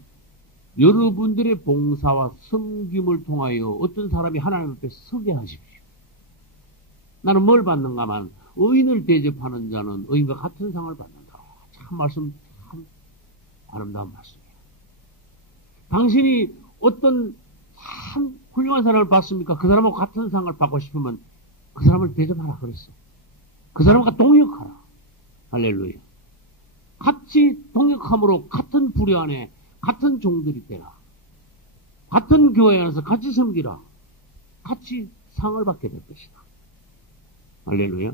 여러분들의 봉사와 섬김을 통하여 어떤 사람이 하나님 앞에 서게 하십시오. 나는 뭘 받는가만 의인을 대접하는 자는 의인과 같은 상을 받는다. 참 말씀 참 아름다운 말씀이에요. 당신이 어떤 참 훌륭한 사람을 봤습니까? 그 사람하고 같은 상을 받고 싶으면 그 사람을 대접하라 그랬어. 그 사람과 동역하라. 할렐루야. 같이 동역함으로 같은 부류 안에 같은 종들이 되라. 같은 교회 안에서 같이 섬기라. 같이 상을 받게 될 것이다. 할렐루야.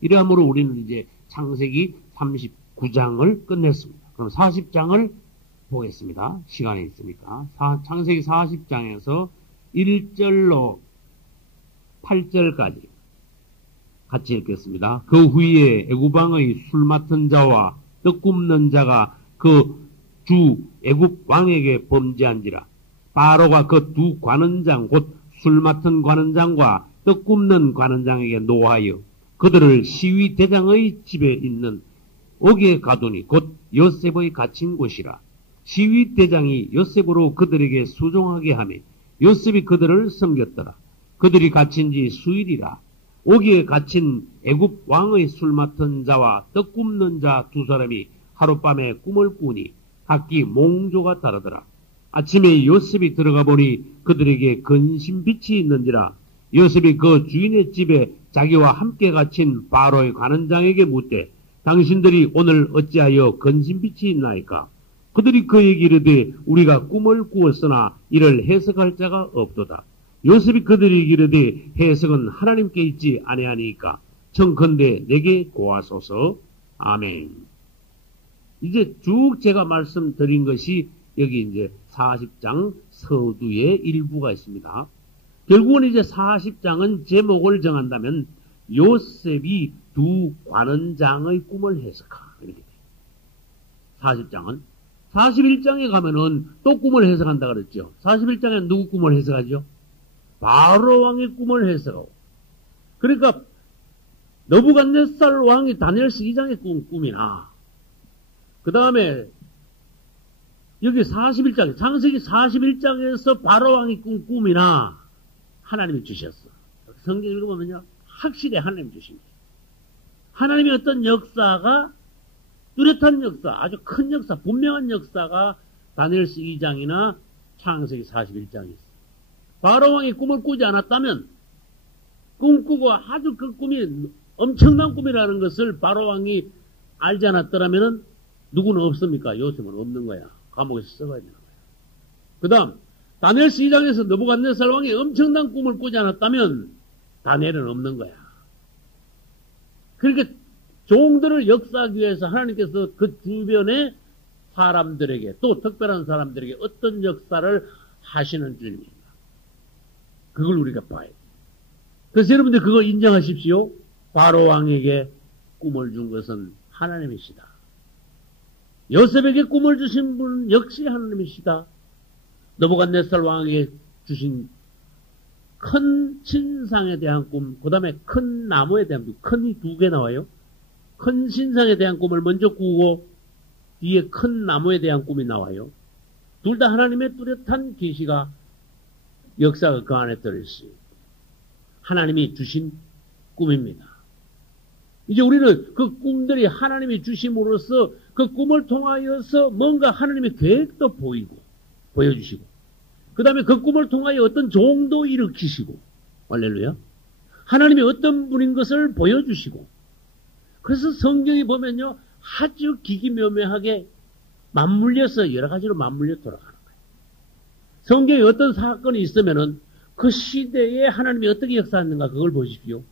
이러함으로 우리는 이제 창세기 39장을 끝냈습니다. 그럼 40장을 보겠습니다. 시간이 있으니까. 창세기 40장에서 1절로 8절까지 같이 읽겠습니다. 그 후에 애굽왕의 술 맡은 자와 떡 굽는 자가 그 주 애굽 왕에게 범죄한지라. 바로가 그 두 관원장 곧 술 맡은 관원장과 떡 굽는 관원장에게 노하여 그들을 시위 대장의 집에 있는 옥에 가두니 곧 요셉의 갇힌 곳이라. 시위 대장이 요셉으로 그들에게 수종하게 하며 요셉이 그들을 섬겼더라. 그들이 갇힌 지 수일이라. 옥에 갇힌 애굽 왕의 술 맡은 자와 떡 굽는 자 두 사람이 하룻밤에 꿈을 꾸니 각기 몽조가 다르더라. 아침에 요셉이 들어가 보니 그들에게 근심 빛이 있는지라. 요셉이 그 주인의 집에 자기와 함께 갇힌 바로의 관원장에게 묻되 당신들이 오늘 어찌하여 근심 빛이 있나이까? 그들이 그에게 이르되 우리가 꿈을 꾸었으나 이를 해석할 자가 없도다. 요셉이 그들에게 이르되 해석은 하나님께 있지 아니하니까 청컨대 내게 고하소서. 아멘. 이제 쭉 제가 말씀드린 것이 여기 이제 40장 서두의 일부가 있습니다. 결국은 이제 40장은 제목을 정한다면 요셉이 두 관원장의 꿈을 해석하. 이렇게 돼요. 40장은 41장에 가면은 또 꿈을 해석한다 그랬죠. 41장에 누구 꿈을 해석하죠? 바로 왕의 꿈을 해석하고. 그러니까 너부갓네살 왕이 다니엘서 2장의 꿈이나 그 다음에 여기 41장, 창세기 41장에서 바로 왕이 꾼 꿈이나 하나님이 주셨어. 성경 읽어보면요. 확실히 하나님이 주신 거예요. 하나님의 어떤 역사가 뚜렷한 역사, 아주 큰 역사, 분명한 역사가 다니엘서 2장이나 창세기 41장에 있어요. 바로 왕이 꿈을 꾸지 않았다면 꿈꾸고 아주 그 꿈이 엄청난 꿈이라는 것을 바로 왕이 알지 않았더라면 누구는 없습니까? 요셉은 없는 거야. 감옥에서 썩어야 되는 거야. 그 다음 다니엘서 2장에서 너부갓네살 왕이 엄청난 꿈을 꾸지 않았다면 다니엘은 없는 거야. 그러니까 종들을 역사하기 위해서 하나님께서 그 주변의 사람들에게 또 특별한 사람들에게 어떤 역사를 하시는 줄입니다. 그걸 우리가 봐야 돼요. 그래서 여러분들 그거 인정하십시오. 바로 왕에게 꿈을 준 것은 하나님이시다. 요셉에게 꿈을 주신 분은 역시 하나님이시다. 너부갓네살 왕에게 주신 큰 신상에 대한 꿈, 그 다음에 큰 나무에 대한 꿈, 큰이 두 개 나와요. 큰 신상에 대한 꿈을 먼저 꾸고 뒤에 큰 나무에 대한 꿈이 나와요. 둘 다 하나님의 뚜렷한 계시가 역사가 그 안에 들어있어요. 하나님이 주신 꿈입니다. 이제 우리는 그 꿈들이 하나님이 주심으로써 그 꿈을 통하여서 뭔가 하나님의 계획도 보여주시고 그 다음에 그 꿈을 통하여 어떤 종도 일으키시고 할렐루야. 하나님이 어떤 분인 것을 보여주시고 그래서 성경이 보면요 아주 기기묘묘하게 맞물려서 여러 가지로 맞물려 돌아가는 거예요. 성경에 어떤 사건이 있으면은 그 시대에 하나님이 어떻게 역사했는가 그걸 보십시오.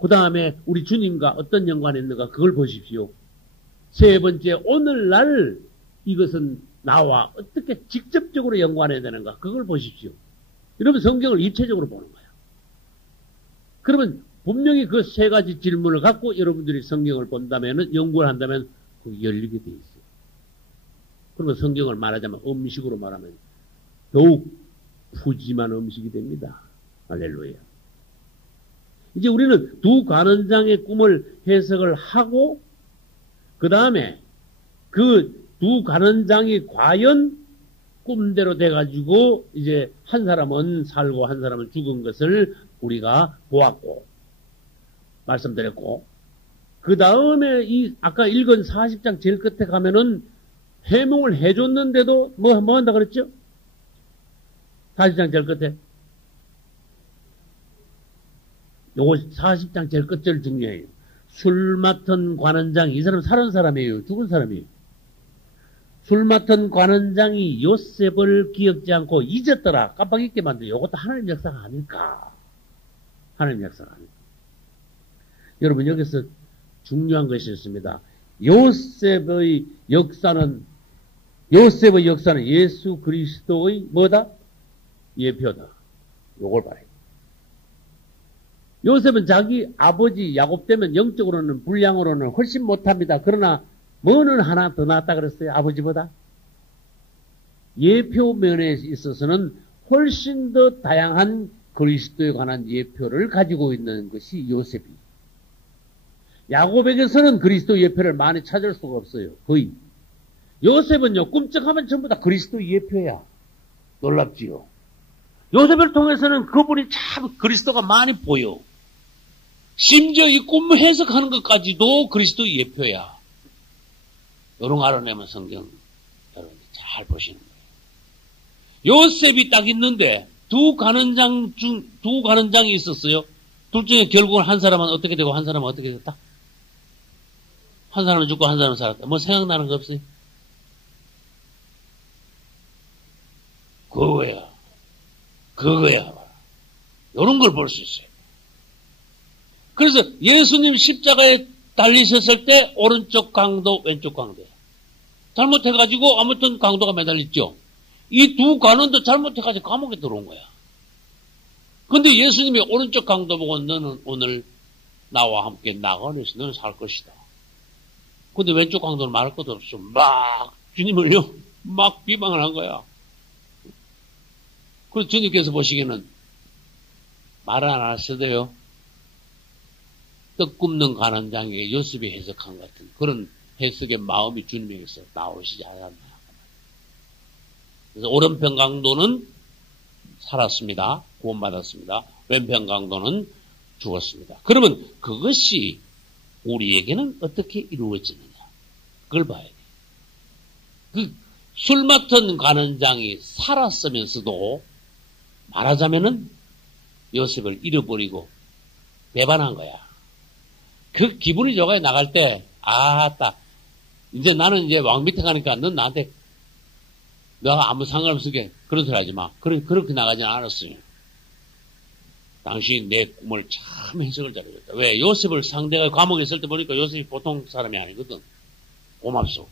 그 다음에 우리 주님과 어떤 연관이 있는가 그걸 보십시오. 세 번째 오늘날 이것은 나와 어떻게 직접적으로 연관해야 되는가 그걸 보십시오. 여러분 성경을 입체적으로 보는 거예요. 그러면 분명히 그 세 가지 질문을 갖고 여러분들이 성경을 본다면 연구를 한다면 그게 열리게 돼 있어요. 그러면 성경을 말하자면 음식으로 말하면 더욱 푸짐한 음식이 됩니다. 할렐루야. 이제 우리는 두 관원장의 꿈을 해석을 하고 그 다음에 그 두 관원장이 과연 꿈대로 돼가지고 이제 한 사람은 살고 한 사람은 죽은 것을 우리가 보았고 말씀드렸고 그 다음에 이 아까 읽은 40장 제일 끝에 가면은 해몽을 해줬는데도 뭐 한다 그랬죠? 40장 제일 끝에 요거 40장 제일 끝절 중요해요. 술 맡은 관원장이 이 사람 살은 사람이에요? 죽은 사람이에요? 술 맡은 관원장이 요셉을 기억지 않고 잊었더라. 깜빡 잊게 만든 이것도 하나님 역사가 아닐까? 하나님 역사가 아닐까? 여러분 여기서 중요한 것이 있습니다. 요셉의 역사는 예수 그리스도의 뭐다? 예표다. 요걸 봐요. 요셉은 자기 아버지 야곱 때문에 영적으로는 분량으로는 훨씬 못합니다. 그러나 뭐는 하나 더 낫다 그랬어요? 아버지보다? 예표 면에 있어서는 훨씬 더 다양한 그리스도에 관한 예표를 가지고 있는 것이 요셉이. 야곱에게서는 그리스도 예표를 많이 찾을 수가 없어요. 거의. 요셉은요, 꿈쩍하면 전부 다 그리스도 예표야. 놀랍지요. 요셉을 통해서는 그분이 참 그리스도가 많이 보여. 심지어 이 꿈 해석하는 것까지도 그리스도 예표야. 요런 알아내면 성경 잘 보시는 거예요. 요셉이 딱 있는데 두 가는장이 있었어요. 둘 중에 결국은 한 사람은 어떻게 되고 한 사람은 어떻게 됐다? 한 사람은 죽고 한 사람은 살았다. 뭐 생각나는 거 없어요? 그거야. 이런 걸 볼 수 있어요. 그래서 예수님 십자가에 달리셨을 때 오른쪽 강도, 왼쪽 강도예요. 잘못해가지고 아무튼 강도가 매달렸죠. 이 두 관원도 잘못해가지고 감옥에 들어온 거야. 근데 예수님이 오른쪽 강도 보고 너는 오늘 나와 함께 나가내서 너는 살 것이다. 근데 왼쪽 강도는 말할 것도 없어. 막 주님을요. 막 비방을 한 거야. 그래서 주님께서 보시기에는 말을 안 하셔도요. 떡 굽는 가난장에게 요셉이 해석한 것 같은 그런 해석의 마음이 주님에게서 나오시지 않았나. 그래서 오른편 강도는 살았습니다. 구원받았습니다. 왼편 강도는 죽었습니다. 그러면 그것이 우리에게는 어떻게 이루어지느냐. 그걸 봐야 돼요. 그 술 맡은 가난장이 살았으면서도 말하자면은 요셉을 잃어버리고 배반한 거야. 그 기분이 좋아요. 나갈 때 아따 이제 나는 이제 왕 밑에 가니까 넌 나한테 너가 아무 상관없게 그런 소리 하지 마. 그렇게 나가지는 않았어요. 당신이 내 꿈을 참 해석을 잘해줬다. 왜? 요셉을 상대가 감옥에 있을 때 보니까 요셉이 보통 사람이 아니거든. 고맙소.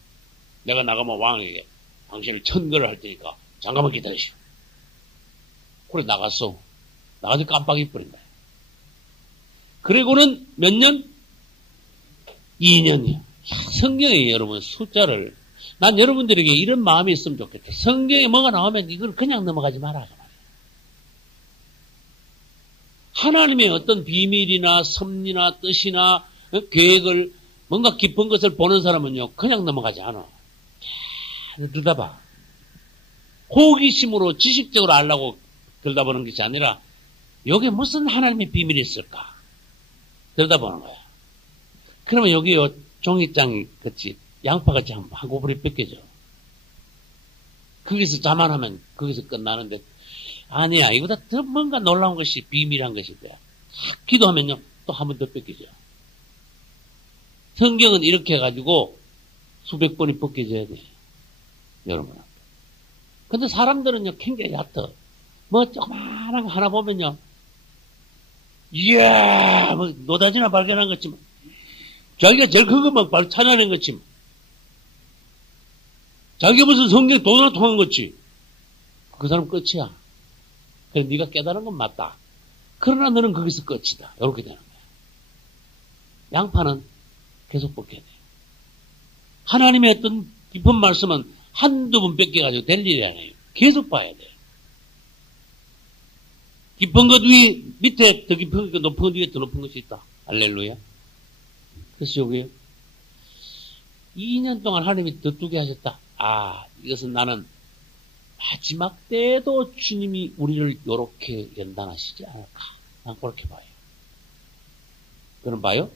내가 나가면 왕에게 당신을 천거를 할 테니까 잠깐만 기다리시오. 그래 나갔어. 나가서 깜빡이 버린 거야. 그리고는 몇 년? 2년이요. 성경에 여러분 숫자를 난 여러분들에게 이런 마음이 있으면 좋겠다. 성경에 뭐가 나오면 이걸 그냥 넘어가지 마라. 하나님의 어떤 비밀이나 섭리나 뜻이나 계획을 뭔가 깊은 것을 보는 사람은요. 그냥 넘어가지 않아. 잘 들여다봐. 호기심으로 지식적으로 알라고 들여다보는 것이 아니라 여기에 무슨 하나님의 비밀이 있을까? 들여다보는 거야. 그러면 여기요. 종이장 같이 양파같이 한 고불이 뺏겨져. 거기서 자만하면 거기서 끝나는데 아니야. 이거보다 더 뭔가 놀라운 것이 비밀한 것일 거야. 기도하면요. 또 한 번 더 뺏겨져. 성경은 이렇게 해가지고 수백 번이 벗겨져야 돼. 여러분. 근데 사람들은요. 굉장히 얕어. 뭐 조그마한 거 하나 보면요. 이야 뭐 노다지나 발견한 것지만 자기가 제일 큰 것만 찾아낸 것지 자기가 무슨 성경 도나 통한 거지. 그 사람 끝이야. 그래 네가 깨달은 건 맞다. 그러나 너는 거기서 끝이다. 이렇게 되는 거야. 양파는 계속 벗겨야 돼. 하나님의 어떤 깊은 말씀은 한두 번 뺏겨가지고 될 일이 아니에요. 계속 봐야 돼. 깊은 것 위에 밑에 더 깊은 것 높은 것 위에 더 높은 것이 있다. 할렐루야. 그래서 여기에 2년 동안 하나님이 더 두게 하셨다. 아, 이것은 나는 마지막 때에도 주님이 우리를 이렇게 연단하시지 않을까. 난 그렇게 봐요. 그럼 봐요.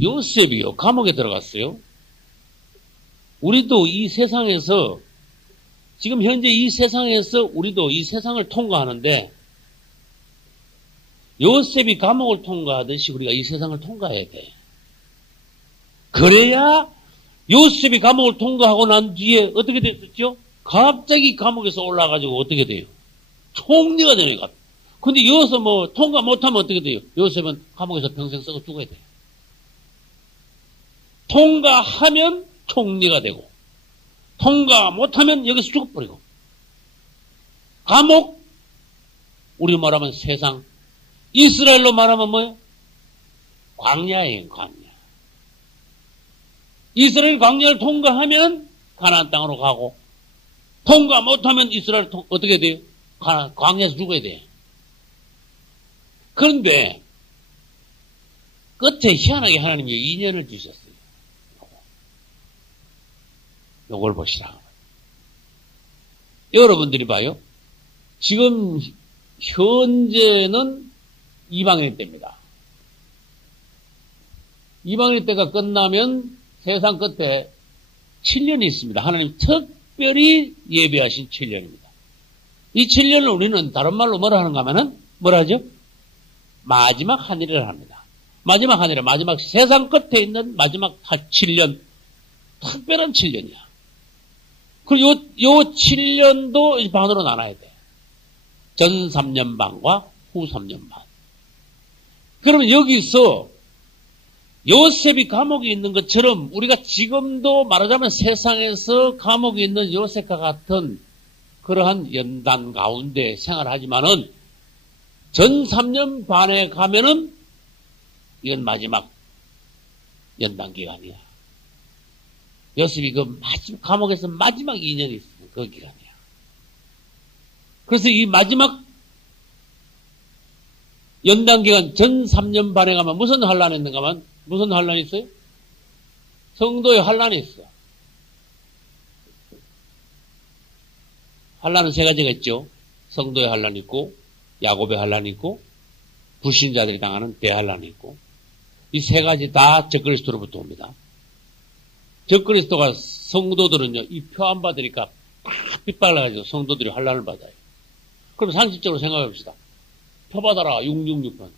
요셉이요. 감옥에 들어갔어요. 우리도 이 세상에서 지금 현재 이 세상에서 우리도 이 세상을 통과하는데 요셉이 감옥을 통과하듯이 우리가 이 세상을 통과해야 돼. 그래야 요셉이 감옥을 통과하고 난 뒤에 어떻게 됐었죠? 갑자기 감옥에서 올라가지고 어떻게 돼요? 총리가 되니까. 근데 여기서 뭐 통과 못하면 어떻게 돼요? 요셉은 감옥에서 평생 썩어 죽어야 돼요. 통과하면 총리가 되고 통과 못하면 여기서 죽어버리고. 감옥, 우리 말하면 세상, 이스라엘로 말하면 뭐예요? 광야예요, 광야. 이스라엘 광야를 통과하면 가나안 땅으로 가고, 통과 못하면 이스라엘 어떻게 돼요? 광야에서 죽어야 돼요. 그런데 끝에 희한하게 하나님이 2년을 주셨어요. 요걸 보시라. 여러분들이 봐요. 지금 현재는 이방인 때입니다. 이방인 때가 끝나면 세상 끝에 7년이 있습니다. 하나님 특별히 예비하신 7년입니다. 이 7년을 우리는 다른 말로 뭐라 하는가 하면은 뭐라 하죠? 마지막 한일을 합니다. 마지막 한일은 마지막 세상 끝에 있는 마지막 7년, 특별한 7년이야. 그리고 요 7년도 반으로 나눠야 돼. 전 3년 반과 후 3년 반. 그러면 여기서 요셉이 감옥에 있는 것처럼 우리가 지금도 말하자면 세상에서 감옥에 있는 요셉과 같은 그러한 연단 가운데 생활하지만은 전 3년 반에 가면은 이건 마지막 연단 기간이야. 요셉이 그 감옥에서 마지막 2년이 있었던 그 기간이야. 그래서 이 마지막 연단 기간 전 3년 반에 가면 무슨 환란이 있는가 하면 무슨 환란이 있어요? 성도의 환란이 있어. 환란은 세 가지가 있죠. 성도의 환란이 있고 야곱의 환란이 있고 불신자들이 당하는 대환란이 있고 이 세 가지 다 적그리스도로부터 옵니다. 적그리스도가 성도들은요 이 표 안 받으니까 막 빗발라가지고 성도들이 환란을 받아요. 그럼 상식적으로 생각해 봅시다. 표 받아라 666번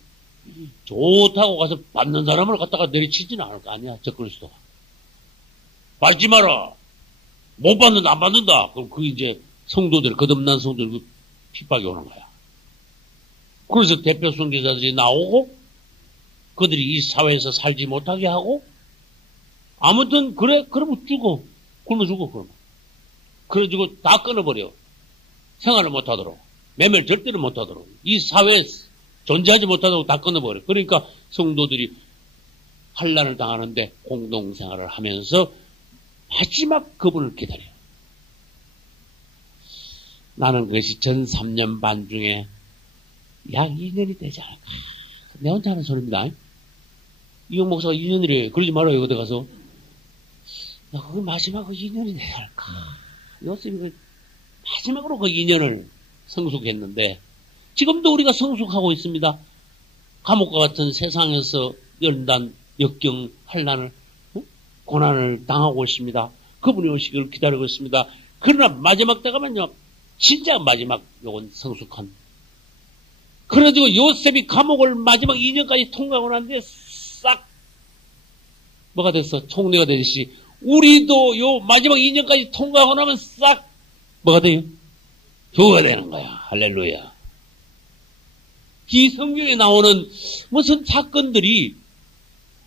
좋다고 가서 받는 사람을 갖다가 내리치지는 않을 거 아니야 적그리스도가. 받지 마라. 못 받는다 안 받는다. 그럼 그 이제 성도들 거듭난 성도들 그 핍박이 오는 거야. 그래서 대표 선교사들이 나오고 그들이 이 사회에서 살지 못하게 하고 아무튼 그래 그러면 죽어 굶어 죽어 그러면 그래가지고 다 끊어버려. 생활을 못하도록 매매를 절대로 못하도록 이 사회에 존재하지 못하도록 다 끊어버려. 그러니까 성도들이 환난을 당하는데 공동생활을 하면서 마지막 그분을 기다려요. 나는 그것이 전 3년 반 중에 약 2년이 되지 않을까. 내 혼자 하는 소리입니다. 이용 목사가 2년이래. 그러지 말아요. 어디 가서. 나 그게 마지막 그 2년이 되지 않을까. 요셉이 그 마지막으로 그 2년을 성숙했는데 지금도 우리가 성숙하고 있습니다. 감옥과 같은 세상에서 연단, 역경, 환난을 고난을 당하고 있습니다. 그분이 오시기를 기다리고 있습니다. 그러나 마지막 때 가면요. 진짜 마지막 요건 성숙한. 그래가지고 요셉이 감옥을 마지막 2년까지 통과하고 났는데 싹 뭐가 됐어? 총리가 되듯이 우리도 요 마지막 2년까지 통과하고 나면 싹 뭐가 돼요? 교가 되는 거야. 할렐루야. 이 성경에 나오는 무슨 사건들이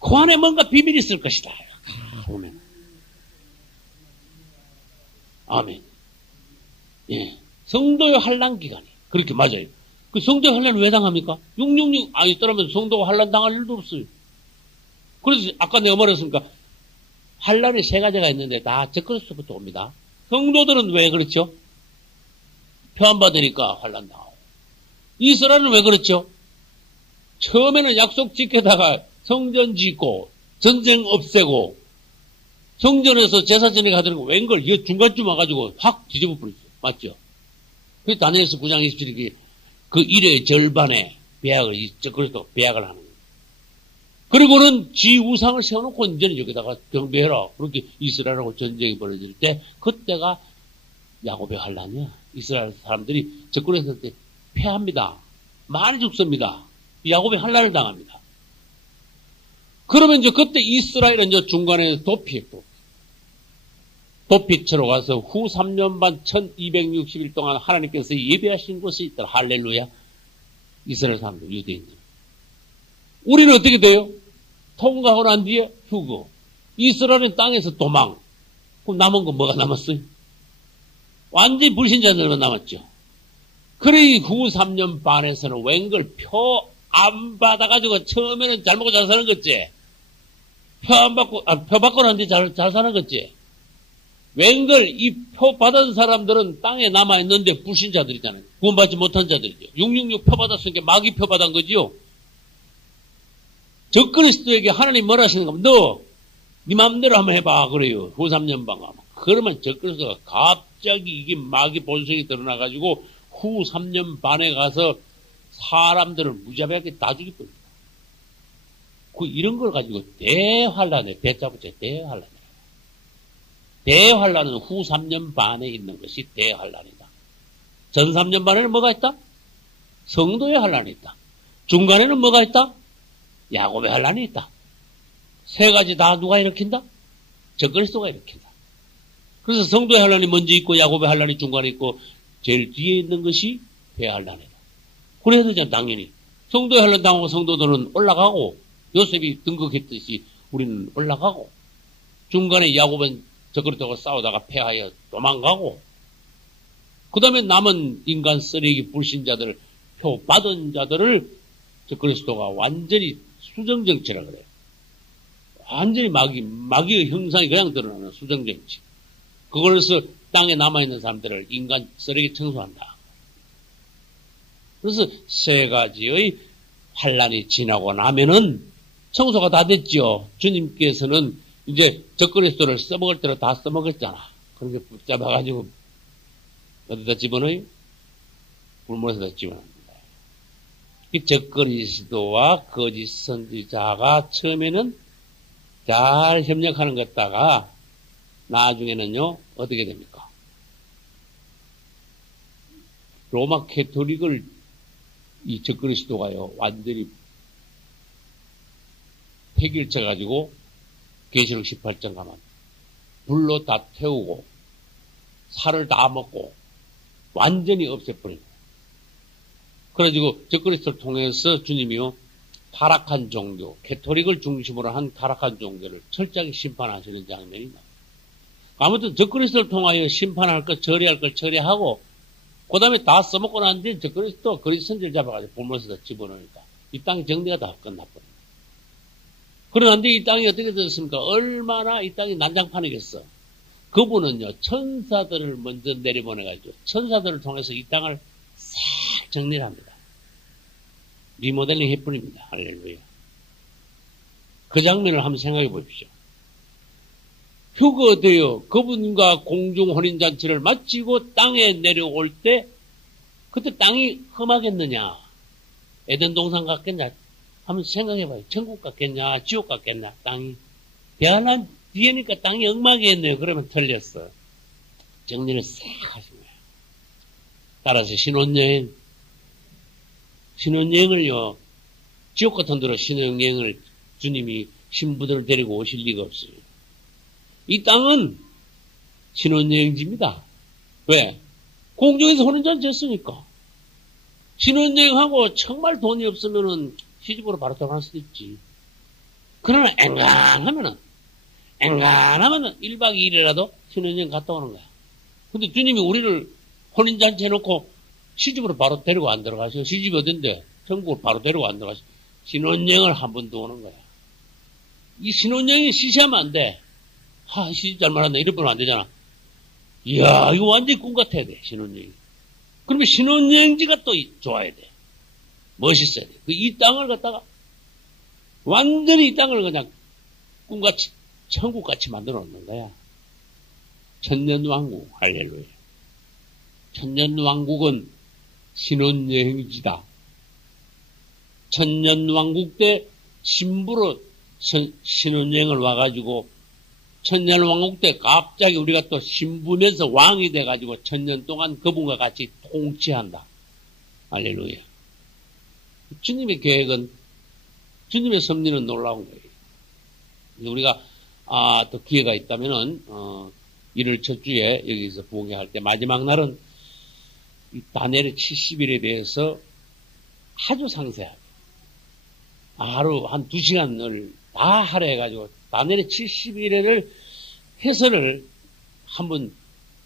그 안에 뭔가 비밀이 있을 것이다. 아멘. 아멘. 예. 성도의 환난 기간이 그렇게 맞아요. 그 성도의 환난을 왜 당합니까? 666 아니더라면 성도가 환난 당할 일도 없어요. 그래서 아까 내가 말했으니까 환난이 세 가지가 있는데 다 적그리스도부터 옵니다. 성도들은 왜 그렇죠? 표 안 받으니까 환난 당하고. 이스라엘은 왜 그렇죠? 처음에는 약속 지켜다가 성전 짓고 전쟁 없애고 성전에서 제사 지내고 하던 거 웬걸 중간쯤 와가지고 확 뒤집어 버렸어요. 맞죠? 그 다니엘서 9장 27일에 그 일의 절반에 그래서 배약을 하는 거예요. 그리고는 지 우상을 세워놓고 이제는 여기다가 경배해라. 그렇게 이스라엘하고 전쟁이 벌어질 때 그때가 야곱의 환란이야. 이스라엘 사람들이 적군했을 때 패합니다. 많이 죽습니다. 야곱의 환란을 당합니다. 그러면 이제 그때 이스라엘은 이제 중간에 도피처로 가서 후 3년 반 1260일 동안 하나님께서 예배하신 곳이 있더라. 할렐루야. 이스라엘 사람들, 유대인들. 우리는 어떻게 돼요? 통과하고 난 뒤에 휴거. 이스라엘은 땅에서 도망. 그럼 남은 건 뭐가 남았어요? 완전히 불신자들만 남았죠. 그래, 후 3년 반에서는 웬걸 표 안 받아가지고 처음에는 잘 먹고 잘 사는 거지. 표 받고 난 뒤에 잘 사는 거지. 웬걸 이 표 받은 사람들은 땅에 남아있는데 불신자들이잖아요. 구원받지 못한 자들이죠. 666 표 받았으니까 마귀 표 받은 거지요. 적그리스도에게 하나님 뭐라 하시는가 하면 너 네 맘대로 한번 해봐 그래요. 후 3년 반 가면. 그러면 적그리스도가 갑자기 이게 마귀 본성이 드러나가지고 후 3년 반에 가서 사람들을 무자비하게 다 죽여버립니다. 이런 걸 가지고 대환란에, 대자부째 대환란에. 대환란은 후 3년 반에 있는 것이 대환란이다. 전 3년 반에는 뭐가 있다? 성도의 환란이 있다. 중간에는 뭐가 있다? 야곱의 환란이 있다. 세 가지 다 누가 일으킨다? 적그리스도가 일으킨다. 그래서 성도의 환란이 먼저 있고 야곱의 환란이 중간에 있고 제일 뒤에 있는 것이 대환란이다. 그래야 되잖아, 당연히. 성도의 환란 당하고 성도들은 올라가고 요셉이 등극했듯이 우리는 올라가고 중간에 야곱은 적그리스도가 싸우다가 패하여 도망가고 그 다음에 남은 인간 쓰레기 불신자들 표 받은 자들을 적그리스도가 완전히 수정정치라 그래요. 완전히 마귀의 형상이 그냥 드러나는 수정정치. 그걸로서 땅에 남아있는 사람들을 인간 쓰레기 청소한다. 그래서 세 가지의 환란이 지나고 나면은 청소가 다 됐죠. 주님께서는 이제 적그리스도를 써먹을 대로 다 써먹었잖아. 그렇게 붙잡아가지고 어디다 집어넣어요? 불못에다 집어넣습니다. 이 적그리스도와 거짓 선지자가 처음에는 잘 협력하는 것 같다가 나중에는요 어떻게 됩니까? 로마 캐토릭을 이 적그리스도가요 완전히 폐길쳐가지고 계시록 18장 가면 불로 다 태우고 살을 다 먹고 완전히 없애버리고 그래가지고 적그리스도를 통해서 주님이요 타락한 종교, 캐토릭을 중심으로 한 타락한 종교를 철저하게 심판하시는 장면이 나와요. 아무튼 적그리스도를 통하여 심판할 것, 처리할 걸 처리하고 그 다음에 다 써먹고 난 뒤에 적그리스도 그리스도 선지를 잡아가지고 불못에다 집어넣으니까 이 땅의 정리가 다 끝나버려요. 그러는데 이 땅이 어떻게 됐습니까? 얼마나 이 땅이 난장판이겠어. 그분은요 천사들을 먼저 내려보내가지고 천사들을 통해서 이 땅을 싹 정리를 합니다. 리모델링 해뿐입니다. 할렐루야. 그 장면을 한번 생각해 보십시오. 휴거되어 그분과 공중 혼인잔치를 마치고 땅에 내려올 때 그때 땅이 험하겠느냐? 에덴 동산 같겠냐? 한번 생각해 봐요. 천국 같겠냐? 지옥 같겠냐? 땅이. 대환란 뒤에니까 땅이 엉망이겠네요. 그러면 틀렸어. 정리를 싹 하신 거예요. 따라서 신혼여행을요, 지옥 같은 데로 신혼여행을 주님이 신부들을 데리고 오실 리가 없어요. 이 땅은 신혼여행지입니다. 왜? 공중에서 혼인잔치 했으니까. 신혼여행하고 정말 돈이 없으면은 시집으로 바로 돌아갈 수도 있지. 그러나 앵간하면은 1박 2일이라도 신혼여행 갔다 오는 거야. 근데 주님이 우리를 혼인잔치 해놓고 시집으로 바로 데리고 안 들어가시고, 시집이 어딘데? 천국을 바로 데리고 안 들어가시고, 신혼여행을 한 번 더 오는 거야. 이 신혼여행이 시시하면 안 돼. 시집 잘 말았네. 이러면 안 되잖아. 이야, 이거 완전히 꿈 같아야 돼, 신혼여행. 그러면 신혼여행지가 또 좋아야 돼. 멋있어야 돼. 이 땅을 갖다가, 완전히 이 땅을 그냥 꿈같이, 천국같이 만들어 놓는 거야. 천년왕국, 할렐루야. 천년왕국은 신혼여행지다. 천년왕국 때 신부로 신혼여행을 와가지고 천년왕국 때 갑자기 우리가 또 신부면서 왕이 돼가지고 천년 동안 그분과 같이 통치한다. 할렐루야. 주님의 계획은, 주님의 섭리는 놀라운 거예요. 우리가 또 기회가 있다면은 1월 첫 주에 여기서 부흥회할 때 마지막 날은 이 다니엘의 70일에 대해서 아주 상세하게 하루 한 2시간을 다 하려 해가지고 다니엘의 70일을 해설을 한번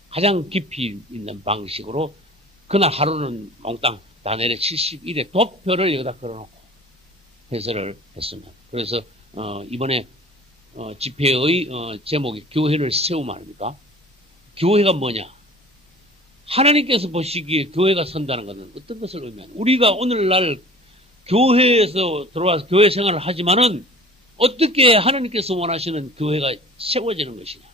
가장 깊이 있는 방식으로 그날 하루는 몽땅 다니엘의 71의 도표를 여기다 걸어놓고 해설을 했습니다. 그래서 이번에 집회의 제목이 교회를 세우면 아닙니까? 교회가 뭐냐? 하나님께서 보시기에 교회가 선다는 것은 어떤 것을 의미하냐? 우리가 오늘날 교회에서 들어와서 교회 생활을 하지만은 어떻게 하나님께서 원하시는 교회가 세워지는 것이냐?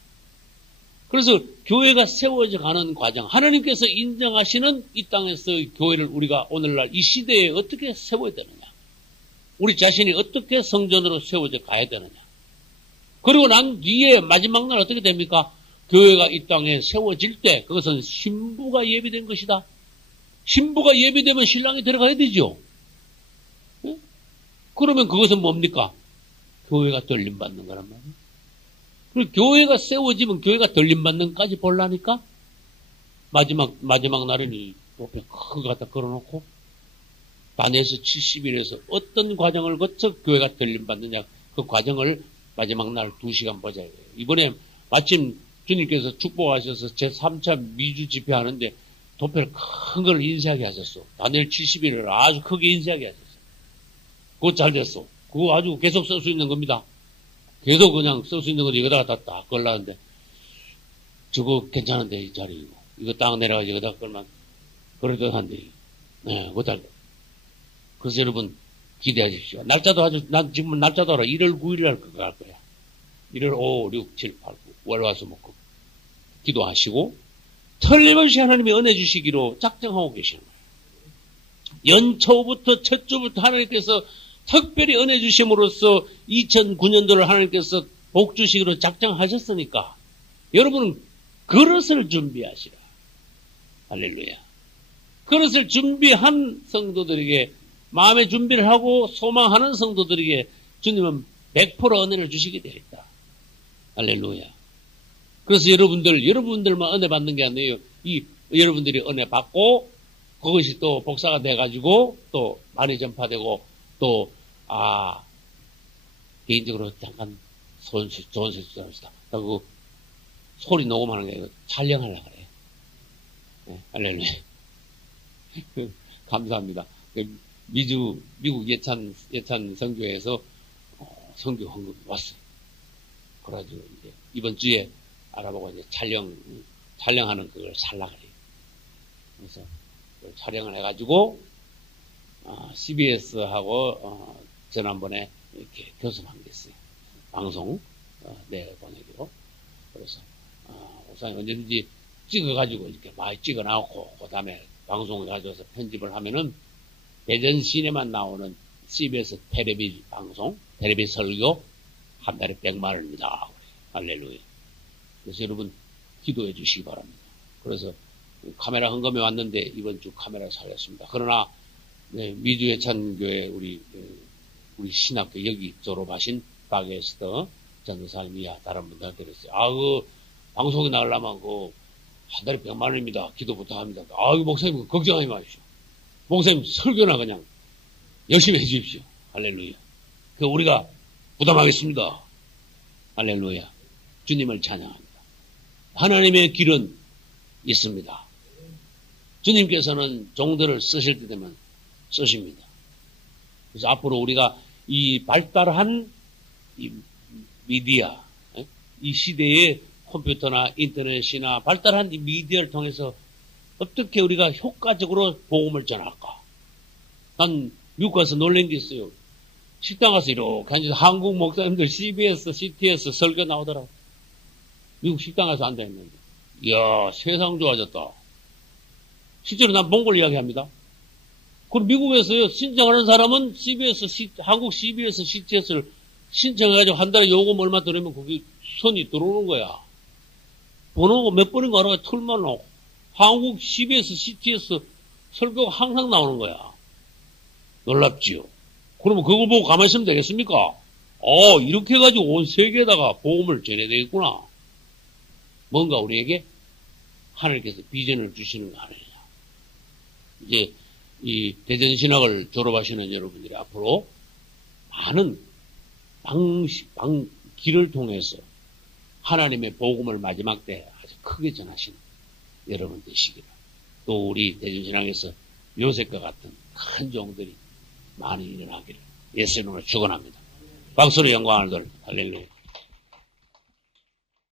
그래서 교회가 세워져 가는 과정, 하나님께서 인정하시는 이 땅에서의 교회를 우리가 오늘날 이 시대에 어떻게 세워야 되느냐? 우리 자신이 어떻게 성전으로 세워져 가야 되느냐? 그리고 난 뒤에 마지막 날 어떻게 됩니까? 교회가 이 땅에 세워질 때 그것은 신부가 예비된 것이다. 신부가 예비되면 신랑이 들어가야 되죠. 예? 그러면 그것은 뭡니까? 교회가 돌림받는 거란 말이에요. 그리고 교회가 세워지면 교회가 돌림받는 것까지 보려니까 마지막 날에는 옆에 그거 갖다 걸어놓고 다니엘서 70일에서 어떤 과정을 거쳐 교회가 돌림받느냐 그 과정을 마지막 날 2시간 보자. 이번에 마침 주님께서 축복하셔서 제3차 미주 집회하는데 도표를 큰 걸 인쇄하게 하셨어. 다니엘 70일을 아주 크게 인쇄하게 하셨어. 그거 잘 됐어. 그거 아주 계속 쓸 수 있는 겁니다. 계속 그냥 쓸 수 있는 거도 여기다가 딱 걸라는데 저거 괜찮은데 이 자리 이거 딱 내려가지고 여기다가 걸면 그래도 한데 네, 그거 잘 돼. 그래서 여러분 기대하십시오. 날짜도 난 지금 날짜도 알아. 1월 9일 날 그거 갈 거야. 1월 5, 6, 7, 8, 9 월화수목금 기도하시고 틀림없이 하나님이 은혜 주시기로 작정하고 계시는 거예요. 연초부터 첫 주부터 하나님께서 특별히 은혜 주심으로써 2009년도를 하나님께서 복 주시기로 작정하셨으니까 여러분은 그릇을 준비하시라. 할렐루야. 그릇을 준비한 성도들에게 마음의 준비를 하고 소망하는 성도들에게 주님은 100% 은혜를 주시게 되어 있다. 할렐루야. 그래서 여러분들만 은혜 받는 게 아니에요. 여러분들이 은혜 받고 그것이 또 복사가 돼가지고 또 많이 전파되고 또 개인적으로 잠깐 좋은 실수 합시다. 그 소리 녹음하는 게 촬영하려고 그래요. 네, 할렐루야. 감사합니다. 미국 예찬 선교회에서 선교 헌금이 왔어요. 그래가지고 이제 이번 주에 알아보고 이제 촬영하는 그걸 살라 그래요. 그래서 그걸 촬영을 해가지고 CBS하고 지난번에 이렇게 교섭한 게 있어요. 방송 내보내기로. 그래서 우선 언제든지 찍어가지고 이렇게 많이 찍어놔놓고 그 다음에 방송을 가져와서 편집을 하면은 대전 시내만 나오는 CBS 텔레비 방송, 텔레비 설교 한 달에 100만 원입니다. 할렐루야. 그래서 여러분 기도해 주시기 바랍니다. 그래서 카메라 헌금에 왔는데 이번 주 카메라 살렸습니다. 그러나 미주 예찬교회 우리 신학교 여기 졸업하신 박에스더 전도사님이야 다른 분들한테 그랬어요. 그 방송에 나가려면 한 달에 100만 원입니다. 기도 부탁합니다. 목사님 걱정하지 마십시오. 목사님 설교나 그냥 열심히 해 주십시오. 할렐루야. 우리가 부담하겠습니다. 할렐루야. 주님을 찬양합니다. 하나님의 길은 있습니다. 주님께서는 종들을 쓰실 때 되면 쓰십니다. 그래서 앞으로 우리가 이 발달한 이 미디어, 이 시대의 컴퓨터나 인터넷이나 발달한 이 미디어를 통해서 어떻게 우리가 효과적으로 복음을 전할까? 난 미국 가서 놀란 게 있어요. 식당 가서 이렇게 앉아서 한국 목사님들 CBS, CTS 설교 나오더라고. 미국 식당 가서 앉아있는데. 이야, 세상 좋아졌다. 실제로 난 본 걸 이야기합니다. 그럼 미국에서요, 신청하는 사람은 한국 CBS, CTS를 신청해가지고 한 달에 요금 얼마 들으면 거기 손이 들어오는 거야. 번호가 몇 번인가 알아가 툴만 나오고. 한국 CBS, CTS 설교가 항상 나오는 거야. 놀랍지요? 그러면 그거 보고 가만히 있으면 되겠습니까? 이렇게 해가지고 온 세계에다가 복음을 전해야 되겠구나. 뭔가 우리에게 하나님께서 비전을 주시는 거 아니냐. 이제 이 대전신학을 졸업하시는 여러분들이 앞으로 많은 길을 통해서 하나님의 복음을 마지막 때 아주 크게 전하시는 여러분 되시기를. 또 우리 대전신학에서 요셉과 같은 큰 종들이 많이 일어나기를 예수 이름으로 축원합니다. 박수로 영광을 돌립니다. 할렐루야.